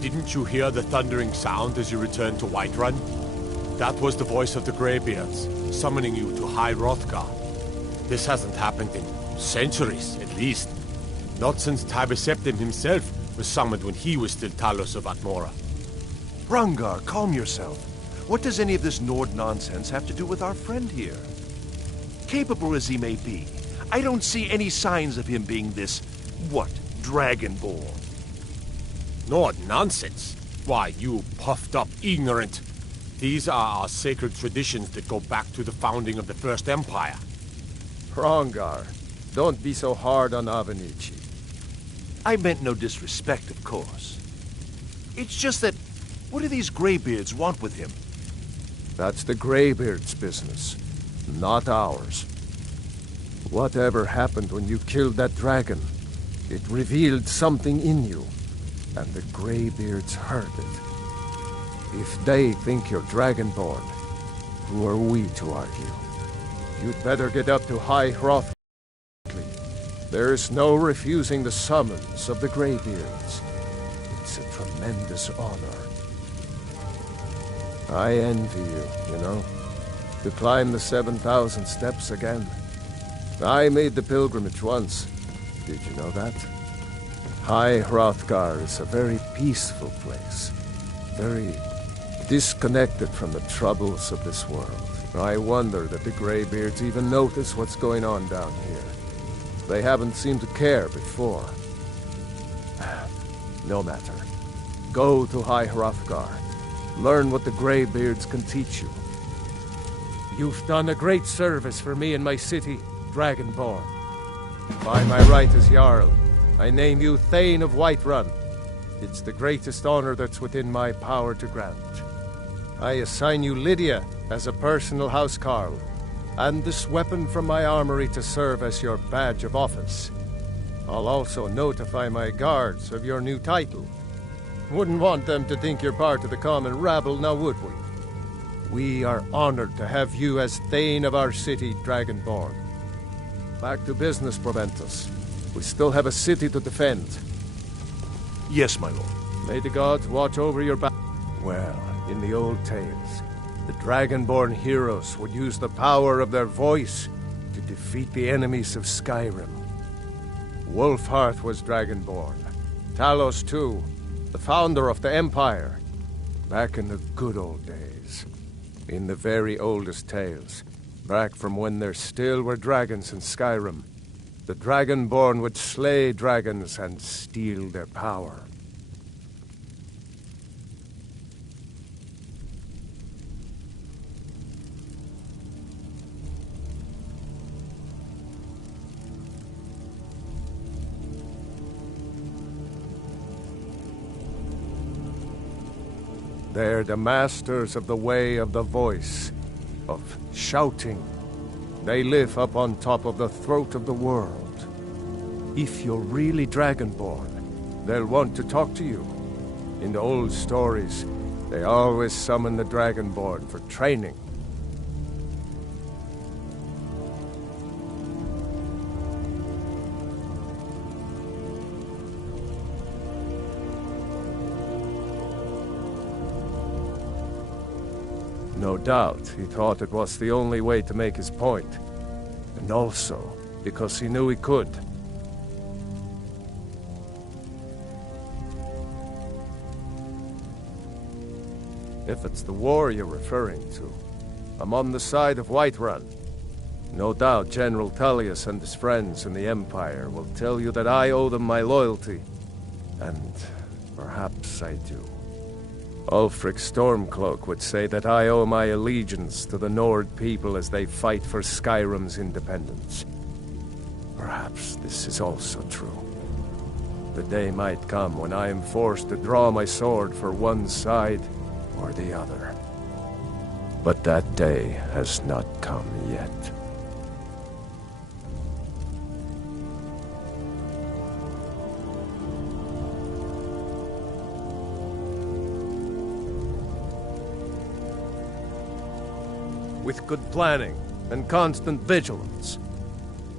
Didn't you hear the thundering sound as you returned to Whiterun? That was the voice of the Greybeards, summoning you to High Hrothgar. This hasn't happened in centuries, at least. Not since Tiber Septim himself was summoned when he was still Talos of Atmora. Hrongar, calm yourself. What does any of this Nord nonsense have to do with our friend here? Capable as he may be, I don't see any signs of him being this, Dragonborn. Nord nonsense? Why, you puffed up ignorant. These are our sacred traditions that go back to the founding of the First Empire. Hrongar, don't be so hard on Avenici. I meant no disrespect, of course. It's just that, what do these Greybeards want with him? That's the Greybeards' business, not ours. Whatever happened when you killed that dragon, it revealed something in you, and the Greybeards heard it. If they think you're Dragonborn, who are we to argue? You'd better get up to High Hrothgar. There's no refusing the summons of the Greybeards. It's a tremendous honor. I envy you, to climb the 7,000 steps again. I made the pilgrimage once. Did you know that? High Hrothgar is a very peaceful place. Very disconnected from the troubles of this world. I wonder that the Greybeards even notice what's going on down here. They haven't seemed to care before. No matter. Go to High Hrothgar. Learn what the Greybeards can teach you. You've done a great service for me and my city, Dragonborn. By my right as Jarl, I name you Thane of Whiterun. It's the greatest honor that's within my power to grant. I assign you Lydia as a personal housecarl, and this weapon from my armory to serve as your badge of office. I'll also notify my guards of your new title. Wouldn't want them to think you're part of the common rabble, now would we? We are honored to have you as Thane of our city, Dragonborn. Back to business, Proventus. We still have a city to defend. Yes, my lord. May the gods watch over your back. Well, in the old tales, the Dragonborn heroes would use the power of their voice to defeat the enemies of Skyrim. Wolfhearth was Dragonborn. Talos, too, the founder of the Empire. Back in the good old days. In the very oldest tales. Back from when there still were dragons in Skyrim. The Dragonborn would slay dragons and steal their power. They're the masters of the way of the voice, of shouting. They live up on top of the throat of the world. If you're really Dragonborn, they'll want to talk to you. In the old stories, they always summon the Dragonborn for training. No doubt, he thought it was the only way to make his point. And also, because he knew he could. If it's the war you're referring to, I'm on the side of Whiterun. No doubt General Tullius and his friends in the Empire will tell you that I owe them my loyalty. And perhaps I do. Ulfric Stormcloak would say that I owe my allegiance to the Nord people as they fight for Skyrim's independence. Perhaps this is also true. The day might come when I am forced to draw my sword for one side or the other. But that day has not come yet. With good planning and constant vigilance.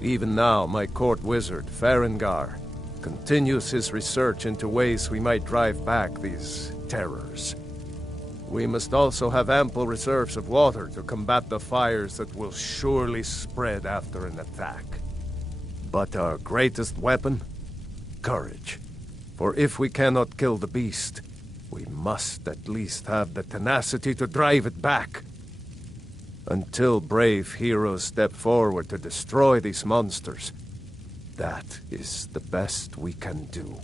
Even now, my court wizard, Farengar, continues his research into ways we might drive back these terrors. We must also have ample reserves of water to combat the fires that will surely spread after an attack. But our greatest weapon? Courage. For if we cannot kill the beast, we must at least have the tenacity to drive it back. Until brave heroes step forward to destroy these monsters, that is the best we can do.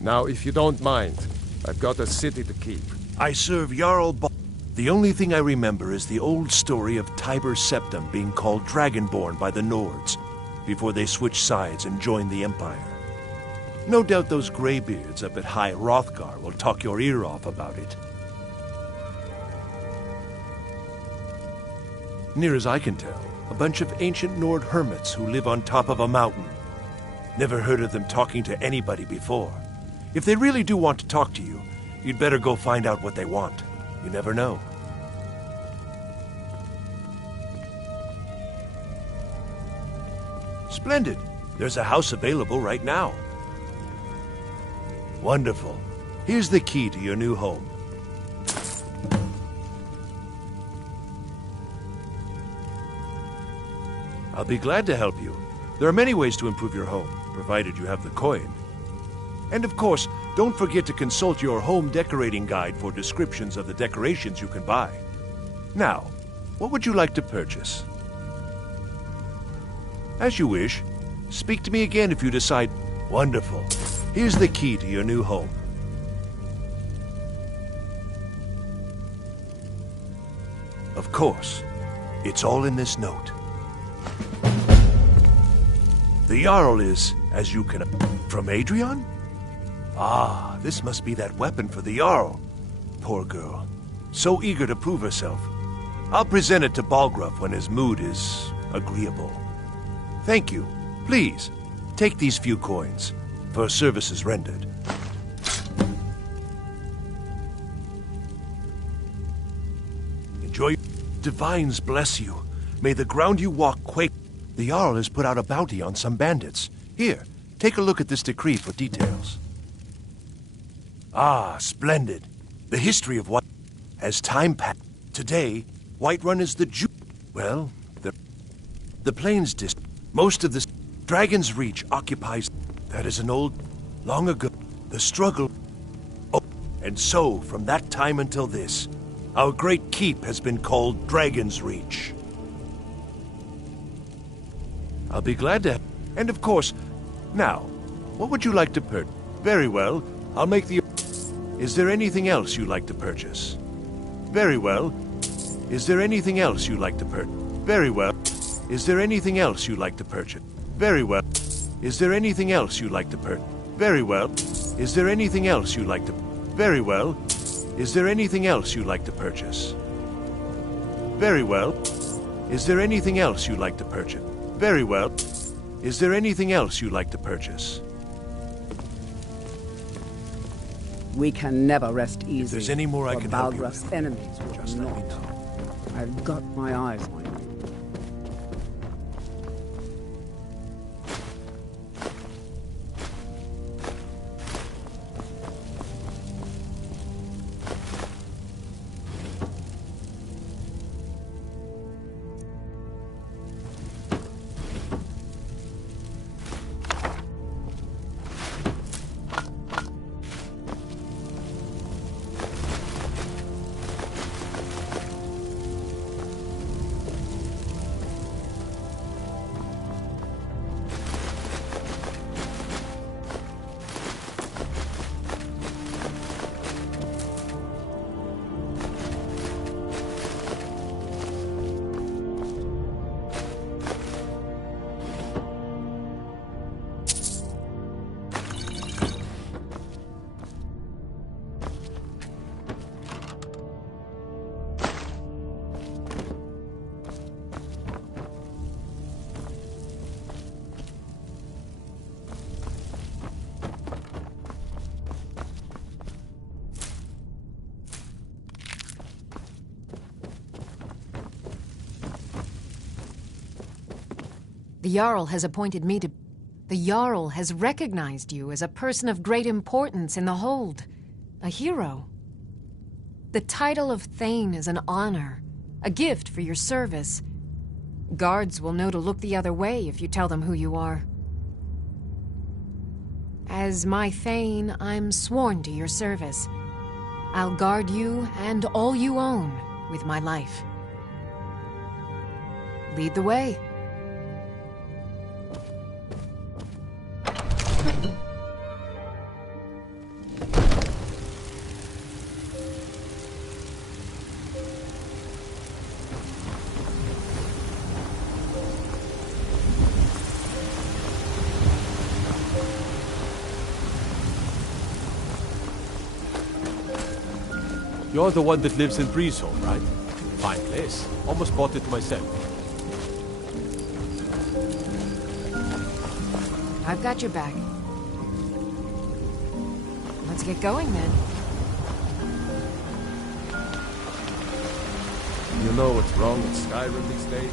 Now, if you don't mind, I've got a city to keep. I serve Jarl The only thing I remember is the old story of Tiber Septim being called Dragonborn by the Nords, before they switched sides and joined the Empire. No doubt those graybeards up at High Hrothgar will talk your ear off about it. Near as I can tell, a bunch of ancient Nord hermits who live on top of a mountain. Never heard of them talking to anybody before. If they really do want to talk to you, you'd better go find out what they want. You never know. Splendid. There's a house available right now. Wonderful. Here's the key to your new home. I'll be glad to help you. There are many ways to improve your home, provided you have the coin. And of course, don't forget to consult your home decorating guide for descriptions of the decorations you can buy. Now, what would you like to purchase? As you wish. Speak to me again if you decide. Wonderful. Here's the key to your new home. Of course. It's all in this note. The Jarl is, as you can... From Adrian? Ah, this must be that weapon for the Jarl. Poor girl. So eager to prove herself. I'll present it to Balgruuf when his mood is agreeable. Thank you. Please, take these few coins for services rendered. Enjoy. Divines bless you. May the ground you walk quake. The Jarl has put out a bounty on some bandits. Here, take a look at this decree for details. Ah, splendid. The history of what... As time passed, today, Whiterun is the Well, the Plains District. Most of this Dragon's Reach occupies... That is an old... Long ago, the struggle... Oh, and so, from that time until this, our great keep has been called Dragon's Reach. I'll be glad to... And of course, now, what would you like to purchase? Very well, I'll make the... Is there anything else you'd like to purchase? Very well. Is there anything else you'd like to purchase? Very well. Is there anything else you'd like to purchase? Very well. Is there anything else you'd like to purchase? Very well. Is there anything else you'd like to... Very well. Is there anything else you'd like to purchase? Very well. Is there anything else you'd like to purchase? Very well. Is there anything else you'd like to purchase? We can never rest easy. If there's any more I can help you with, Balgruuf's enemies will just let me not. know. I've got my eyes on you. The Jarl has appointed me to... The Jarl has recognized you as a person of great importance in the Hold. A hero. The title of Thane is an honor, a gift for your service. Guards will know to look the other way if you tell them who you are. As my Thane, I'm sworn to your service. I'll guard you and all you own with my life. Lead the way. You're the one that lives in Breezeholm, right? Fine place. Almost bought it myself. I've got your back. Let's get going then. You know what's wrong with Skyrim these days?